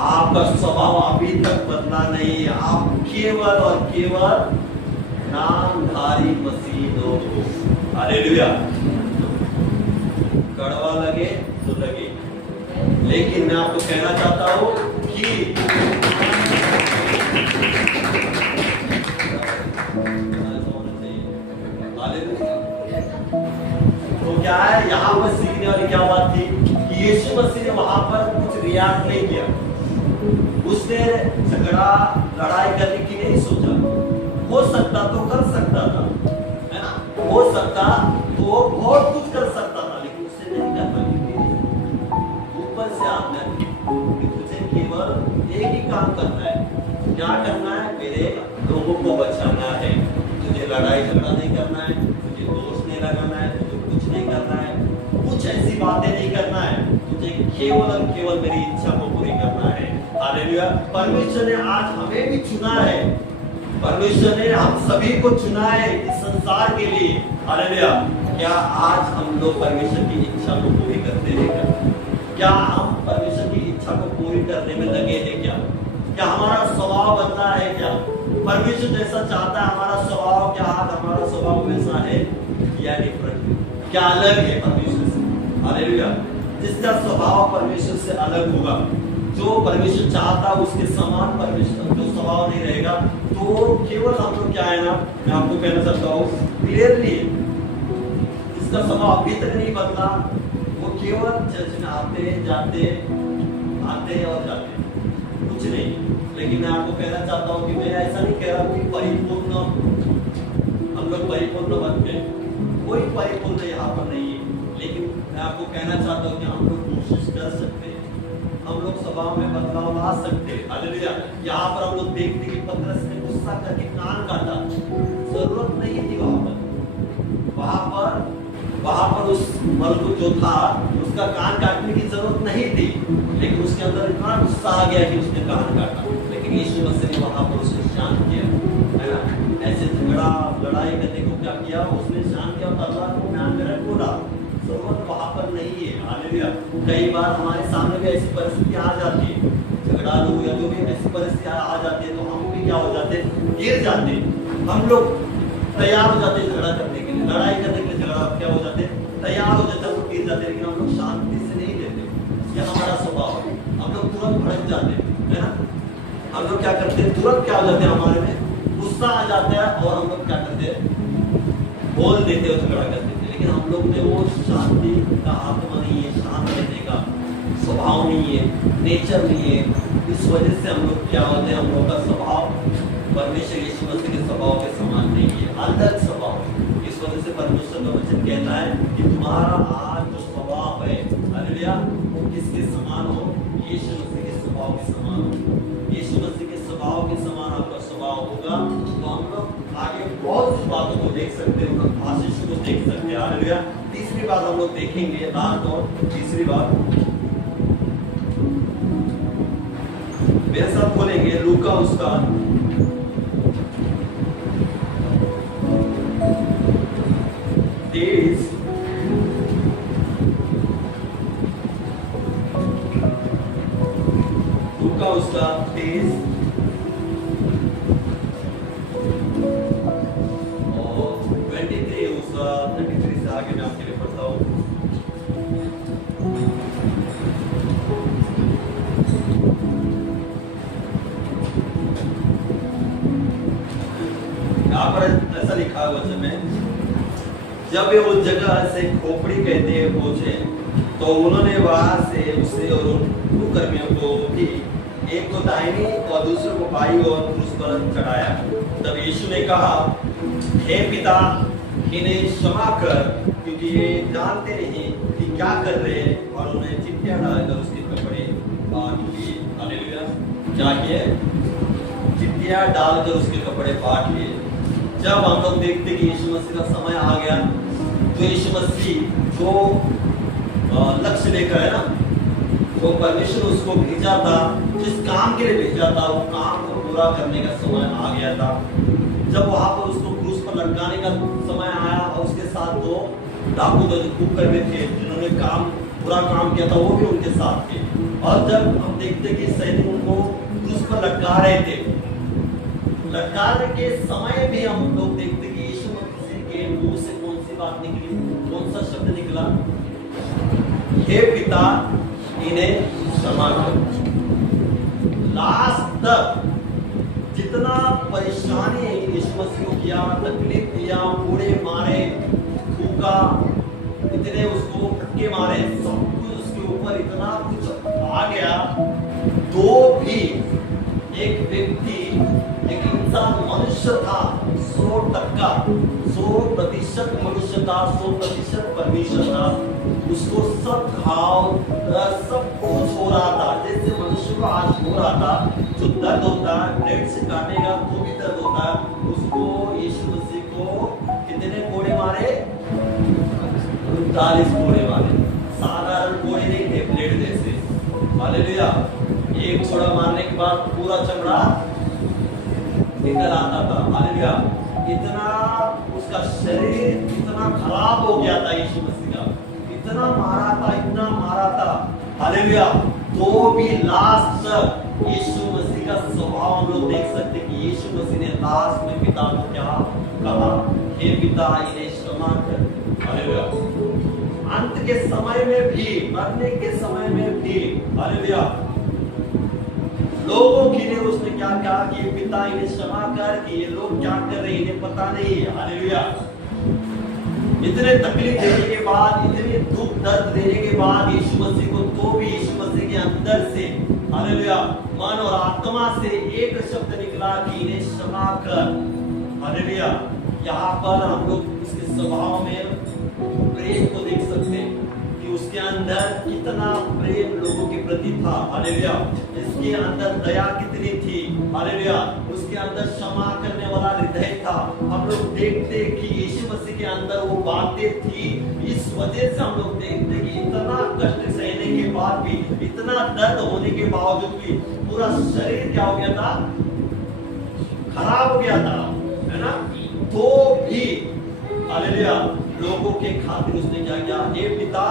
आपका स्वभाव अभी तक बदला नहीं है। आप केवल और केवल नामधारी मसीह हो। हालेलुया। कड़वा लगे तो लगे, लेकिन मैं आपको कहना चाहता हूँ कि तो क्या है, यहाँ पर सीखने वाली क्या बात थी कि यीशु मसीह ने वहां पर कुछ रिएक्ट नहीं किया, उसने झगड़ा लड़ाई करने की नहीं सोचा। हो सकता तो कर सकता था, है ना, हो सकता तो वो बहुत कुछ कर सकता था, लेकिन उससे नहीं करता। से आज्ञा दी कि तुझे केवल एक ही काम करना है। क्या करना है? मेरे लोगों को बचाना है। तुझे लड़ाई झगड़ा नहीं करना है, तुझे दोष नहीं लगाना है, तुझे कुछ नहीं करना है, कुछ ऐसी बातें नहीं करना है। तुझे केवल और केवल मेरी इच्छा को पूरी करना है। हालेलुया। परमेश्वर ने आज हमें भी चुना है। परमेश्वर ने हम सभी को चुना है इस संसार के लिए। हालेलुया। क्या आज हम लोग परमेश्वर की इच्छा को पूरी करते हैं क्या? क्या हम परमेश्वर की इच्छा को पूरी करने में लगे हैं क्या? क्या हमारा स्वभाव बदला है क्या? परमेश्वर जैसा चाहता है हमारा स्वभाव, क्या आज हमारा स्वभाव वैसा है या डिफरेंट? क्या अलग है परमेश्वर से? हालेलुया। जिसका स्वभाव परमेश्वर से अलग होगा, जो परमेश्वर चाहता है उसके समान परमेश्वर जो स्वभाव नहीं रहेगा, तो केवल हम लोग क्या है ना, मैं आपको कहना चाहता हूँ क्लियरली, जिसका स्वभाव अभी तक नहीं बदला, वो केवल चर्च में आते जाते आते और जाते, कुछ नहीं। लेकिन मैं आपको कहना चाहता हूँ कि मैं ऐसा नहीं कह रहा कि परिपूर्ण हम लोग परिपूर्ण बन गए, कोई परिपूर्ण यहाँ पर नहीं है। लेकिन मैं आपको कहना चाहता हूँ कि हम लोग कोशिश कर सकते हैं, हम लोग स्वभाव में बदलाव ला सकते हैं। हालेलुया। यहाँ पर हम लोग देखते कि पतरस ने गुस्सा करके कान काटा, जरूरत नहीं थी वहां पर उस मरकु जो था उसका कान काटने की जरूरत नहीं थी, लेकिन उसके अंदर इतना गुस्सा आ गया कि उसने कान काटा। लेकिन यीशु मसीह ने वहां पर उसको शांत किया, है ना। ऐसे लड़ाई करने को क्या किया, उसने शांत किया, तलवार को म्यान में रख बोला, जरूरत वहां पर नहीं है। हालेलुया। कई बार हमारे सामने भी ऐसी परिस्थिति आ जाती है, झगड़ा लो या जो भी ऐसी परिस्थिति आ जाती है, तो हम भी क्या हो जाते, गिर जाते। हम लोग तैयार हो जाते झगड़ा करने के लिए, लड़ाई करने के लिए, झगड़ा क्या हो जाते, तैयार हो जाते, हम गिर जाते। लेकिन हम लोग शांति से नहीं देते, ये हमारा स्वभाव है। हम लोग तुरंत भड़क जाते, है ना। हम लोग क्या करते हैं, तुरंत क्या हो जाते हैं, हमारे में गुस्सा आ जाता है और हम लोग क्या करते हैं, बोल देते हो, झगड़ा कर देते। लेकिन हम लोग में वो शांति का आत्मा नहीं है, शांत रहने का स्वभाव नहीं है, नेचर नहीं है। इस वजह से हम लोग क्या होते हैं, हम लोग का स्वभाव परमेश्वर यीशु मसीह के स्वभाव के समान नहीं है, अलग स्वभाव है। इस वजह से परमेश्वर का वचन कहता है कि तुम्हारा आज जो स्वभाव है, हालेलुया, वो किसके समान हो, यीशु मसीह के स्वभाव के समान हो। यीशु मसीह के स्वभाव के समान आपका स्वभाव होगा, तो हम लोग आगे बहुत सी बातों को देख सकते हैं, उन आशीष को देख सकते हैं। हालेलुया। तीसरी बात हम लोग देखेंगे, लास्ट और तीसरी बात मेरे साथ बोलेंगे, लूका उसका 23 लूका उसका 23 और 23 उसका 33 से आगे मैं आपके लिए पढ़ता हूँ। यहाँ पर ऐसा लिखा है वचन में, जब वे उस जगह से खोपड़ी कहते हैं पहुंचे, तो उन्होंने वहां से उसे और उन कर्मियों को भी, एक को दाहिनी और दूसरे को बाईं ओर क्रूस पर चढ़ाया। तब यीशु ने कहा, हे पिता, इन्हें क्षमा कर, क्योंकि ये जानते नहीं कि क्या कर रहे हैं। और उन्हें चिट्ठियां डालकर उसके कपड़े बांट लिए। हालेलुया। क्या किए? चिट्ठियां डालकर उसके कपड़े बांट लिए। जब हम लोग देखते कि यीशु मसीह का समय आ गया, तो यीशु मसीह जो लक्ष्य लेकर है ना, जो परमेश्वर उसको भेजा था, जिस काम के लिए भेजा था, वो काम को पूरा करने का समय आ गया था। जब वहां पर उसको क्रूस पर लटकाने का समय आया, और उसके साथ दो डाकू जो कुकर्मी थे, जिन्होंने पूरा काम किया था, वो भी उनके साथ थे। और जब हम देखते कि सैनिक उनको क्रूस पर लटका रहे थे, लटकाने के समय भी हम लोग देखते कि यीशु मसीह के मुंह से कौन सी बात निकली, कौन सा शब्द निकला? हे पिता, इन्हें क्षमा कर। लास्ट तक जितना परेशानी यीशु मसीह को किया, तकलीफ दिया, पूरे मारे, फूका, इतने उसको फटके मारे, सब कुछ उसके ऊपर इतना कुछ आ गया, तो भी एक व्यक्ति, एक इंसान, मनुष्य था, 100% मनुष्य था, 100% परमेश्वर था। उसको सब घाव सब कुछ हो रहा था, जैसे मनुष्य को आज हो रहा था। जो दर्द होता है, ब्लेड से काटेगा तो भी दर्द होता है। उसको यीशु मसीह को कितने कोड़े मारे? 39 कोड़े मारे। साधारण कोड़े नहीं थे, ब्लेड जैसे। हालेलुया। एक कोड़ा मारने के बाद पूरा चमड़ा निकल आता था। हालेलुया। इतना उसका शरीर इतना खराब हो गया था यीशु मसीह का, इतना मारा था। हालेलुया। तो भी लास्ट तक यीशु मसीह का स्वभाव हम लोग देख सकते हैं कि यीशु मसीह ने लास्ट में पिता को क्या कहा? हे पिता, इन्हें क्षमा कर। हालेलुया। अंत के समय में भी, मरने के समय में भी, हालेलुया, लोगों के लिए उसने क्या कहा कि पिता इन्हें क्षमा कर, कि ये लोग क्या कर रहे हैं इन्हें पता नहीं है। हालेलुया। इतने तकलीफ देने के बाद, इतने दुख दर्द देने के बाद यीशु मसीह को, तो भी यीशु मसीह के अंदर से, हालेलुया, मन और आत्मा से एक शब्द निकला कि इन्हें क्षमा कर। हालेलुया। यहाँ पर हम लोग उसके स्वभाव में प्रेम को देख सकते हैं कि उसके अंदर कितना प्रेम लोगों के प्रति था। हालेलुया। इसके अंदर दया कितनी थी। हालेलुया। उसके अंदर क्षमा करने वाला हृदय था। हम लोग देखते कि यीशु मसीह के अंदर वो बातें थी। इस वजह से हम लोग देखते कि इतना कष्ट सहने के बाद भी, इतना दर्द होने के बावजूद भी पूरा शरीर क्या हो गया था? खराब हो गया था, है ना? तो भी हालेलुया, लोगों के खातिर उसने क्या किया? हे पिता,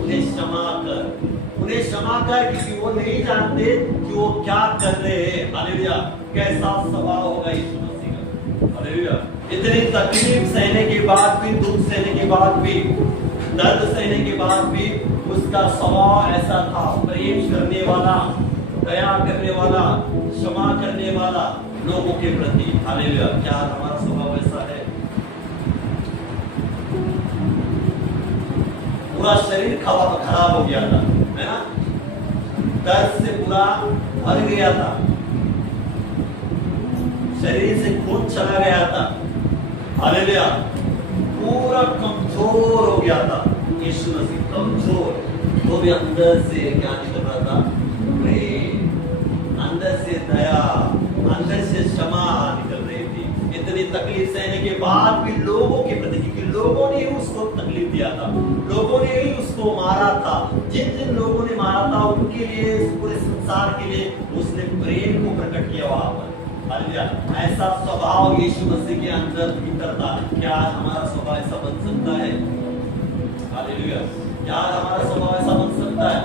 उन्हें क्षमा कर, उन्हें क्षमा कर, क्योंकि वो नहीं जानते कि वो क्या कर रहे हैं। हालेलुया। कैसा स्वभाव होगा यीशु मसीह का। हालेलुया। इतनी तकलीफ सहने के बाद भी, दुख सहने के बाद भी, दर्द सहने के बाद भी उसका स्वभाव ऐसा था, प्रेम करने वाला, दया करने वाला, क्षमा करने वाला लोगों के प्रति। हालेलुया। क्या हमारा स्वभाव ऐसा है? पूरा शरीर खराब हो गया था, है ना? दर्द से पूरा भर गया था, शरीर से खून चला गया था। हालेलुया। पूरा कमजोर हो गया था यीशु मसीह, कमजोर। तो भी अंदर से क्या निकल रहा था? प्रेम, अंदर से दया, अंदर से क्षमा निकल रही थी। इतनी तकलीफ सहने के बाद भी लोगों के प्रति, क्योंकि लोगों ने उसको तकलीफ दिया था, लोगों ने ही उसको मारा था। जिन जिन लोगों ने मारा था उनके लिए, पूरे संसार के लिए उसने प्रेम को प्रकट किया वहां पर। हालेलुया। ऐसा स्वभाव यीशु मसीह के अंदर भीतर था। क्या हमारा स्वभाव ऐसा बन सकता है? हालेलुया। क्या हमारा स्वभाव ऐसा बन सकता है?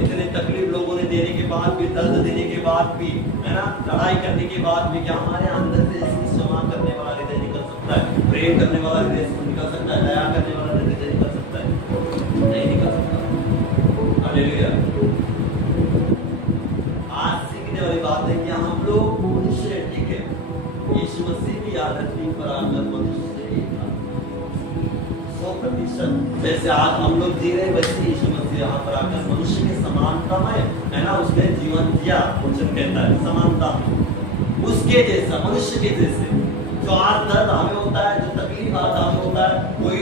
इतने तकलीफ लोगों ने देने के बाद भी, दर्द देने के बाद भी, है ना, लड़ाई करने के बाद भी, क्या हमारे अंदर से क्षमा करने वाला हृदय निकल सकता है? प्रेम करने वाला हृदय निकल सकता है? दया करने वाला हृदय निकल सकता है? नहीं निकल सकता। हालेलुया। आज सीखने वाली बात है कि हम लोग मनुष्य, ठीक है, यीशु मसीह की आदत पर आकर मनुष्य ही था 100%। जैसे आज हम लोग जी रहे, वैसे यीशु मसीह यहाँ पर आकर मनुष्य के समानता में, है ना, उसने जीवन दिया। वचन कहता है समानता उसके जैसा, मनुष्य के जैसे। जो आज दर्द हमें होता है, जो तकलीफ आज हमें होता है, कोई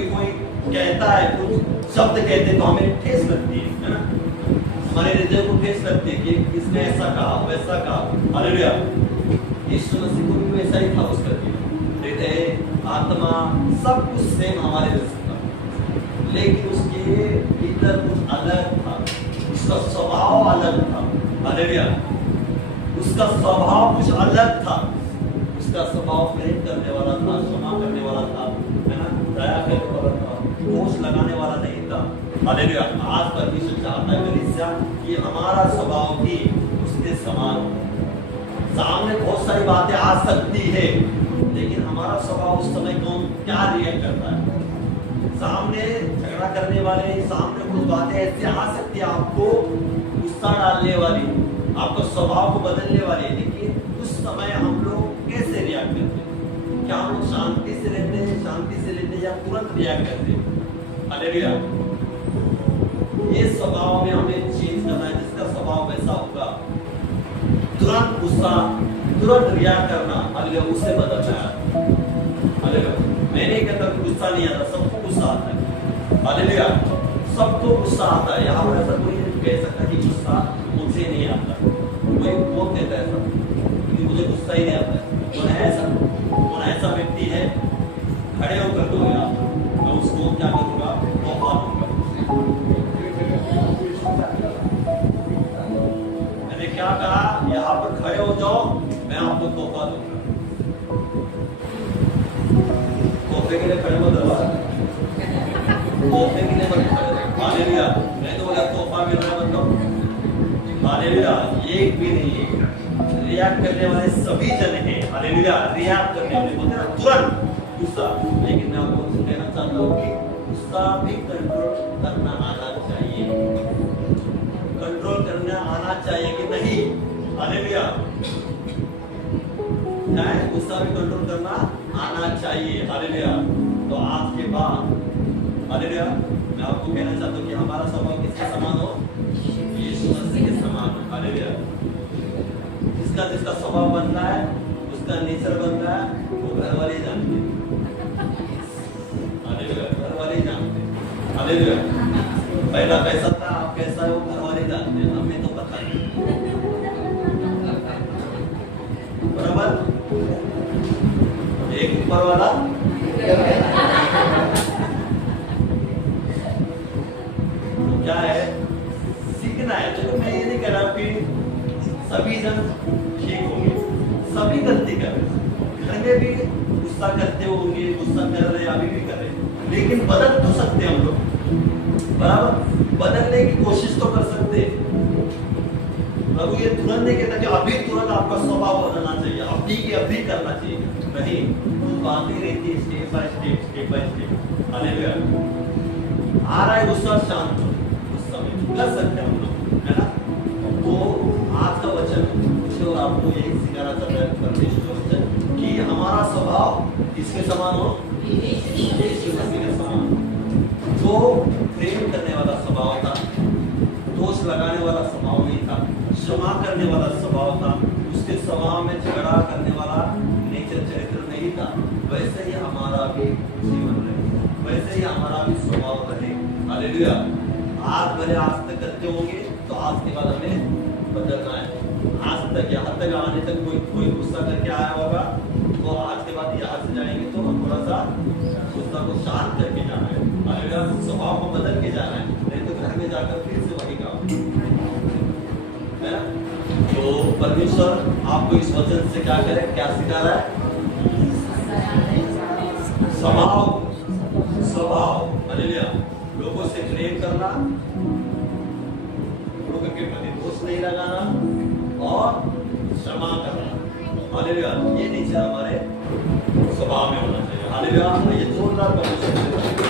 कहता है, कुछ शब्द कहते तो हमें ठेस लगती है ना, हमारे हृदय को ठेस लगती है कि इसने ऐसा कहा, वैसा कहा। हालेलुया। यीशु मसीह को भी वैसा ही था उसका जीवन, हृदय, आत्मा, सब कुछ सेम हमारे जैसा था, लेकिन उसके भीतर कुछ अलग था, उसका स्वभाव अलग था। हालेलुया। उसका स्वभाव कुछ अलग था। उसका स्वभाव प्रेम करने वाला था, क्षमा करने वाला था, है ना, दया करने वाला था, दोष लगाने वाला नहीं था। हालेलुया। आज परमेश्वर चाहता है कलीसिया कि हमारा स्वभाव भी उसके समान हो। सामने बहुत सारी बातें आ सकती है, लेकिन हमारा स्वभाव उस समय कौन क्या रिएक्ट करता है? सामने झगड़ा करने वाले, सामने कुछ बातें ऐसी आ सकती है आपको गुस्सा डालने वाली, आपका स्वभाव को बदलने वाली, लेकिन उस समय हम लोग कैसे रिएक्ट करते हैं? क्या हम लोग शांति से रहते हैं, शांति से लेते हैं, या तुरंत रिएक्ट करते हैं? हालेलुया। ये स्वभाव में हमें चेंज करना है, जिसका स्वभाव वैसा होगा, तुरंत गुस्सा, तुरंत रिएक्ट करना, हालेलुया, उसे बदलना है। गुस्सा नहीं आता, सबको गुस्सा आता है। हालेलुया, सबको गुस्सा आता है। यहाँ पर ऐसा कोई नहीं कह सकता कि गुस्सा मुझे नहीं आता। कोई कौन कहता है ऐसा कि मुझे गुस्सा ही नहीं आता है? कौन है ऐसा? कौन ऐसा व्यक्ति है? खड़े होकर दो यार, मैं उसको क्या करूँगा? तोहफा दूंगा। मैंने क्या कहा? यहाँ पर खड़े हो जाओ, मैं आपको तोहफा दूंगा। तोहफे के लिए खड़े मत रहो, तोहफे के लिए मत खड़े रहो। हालेलुया, मैं तो बोला तोहफा मिल रहा है मतलब। हालेलुया, एक भी नहीं है। रिएक्ट करने वाले सभी जन हैं। हालेलुया, रिएक्ट करने वाले बोलते हैं ना तुरंत गुस्सा। लेकिन मैं आपको कहना चाहता हूँ कि गुस्सा भी कंट्रोल करना आना चाहिए। कंट्रोल करना आना चाहिए कि नहीं? हालेलुया, गुस्सा भी कंट्रोल करना आना चाहिए। हालेलुया, तो आज के बाद हालेलुया मैं आपको कहना चाहता हूँ कि हमारा स्वभाव किसके समान हो? यीशु मसीह के समान हो। हालेलुया, जिसका स्वभाव बनना है, उसका नेचर बनना है, वो घर वाले जानते हैं। हालेलुया, घर वाले जानते हैं। हालेलुया, पहला कैसा था, आप कैसा है, वो घर वाले जानते हैं, हमें तो पता नहीं। बराबर, एक ऊपर वाला क्या है? सीखना है। तो मैं ये नहीं कह रहा कि सभी जन ठीक होंगे, सभी गलती कर रहे भी, गुस्सा करते होंगे, गुस्सा कर रहे अभी भी कर रहे, लेकिन बदल तो सकते हम लोग। बराबर, बदलने की कोशिश तो कर सकते। प्रभु ये तुरंत नहीं कहता कि अभी तुरंत आपका स्वभाव बदलना चाहिए, अभी की अभी करना चाहिए। नहीं, बातें रहती है step by step, step by step. Hallelujah, आ रहा है गुस्सा, शांत गुस्सा में कर सकते हैं हम लोग, है ना? तो आज का वचन जो आपको यही सिखाना चाहता है परमेश्वर का वचन कि हमारा स्वभाव किसके समान हो? यीशु मसीह के समान। जो प्रेम करने वाला स्वभाव था, दोष लगाने वाला स्वभाव नहीं था, क्षमा करने वाला स्वभाव था, उसके स्वभाव में झगड़ा करने वाला नेचर चरित्र नहीं था, वैसे ही हमारा भी जीवन रहे, वैसे ही हमारा भी स्वभाव रहे। हालेलुया, आज भले आज तक करते होंगे, तो आज के बाद हमें बदलना है। आज तक यहाँ तक आने तक कोई गुस्सा करके आया होगा, तो आज के बाद यहाँ से जाएंगे तो हम थोड़ा सा गुस्सा को शांत करके जाना है। हालेलुया, स्वभाव को बदल के जाना है, नहीं तो घर में जाकर फिर से वही काम है ना? तो परमेश्वर आपको इस वचन से क्या करे, क्या सिखा रहा है? स्वभाव। हालेलुया, लोगों से प्रेम करना, लोगों के प्रति दोष नहीं लगाना और क्षमा करना। हालेलुया, ये नेचर हमारे स्वभाव में होना चाहिए। हालेलुया, ये जोरदार परमेश्वर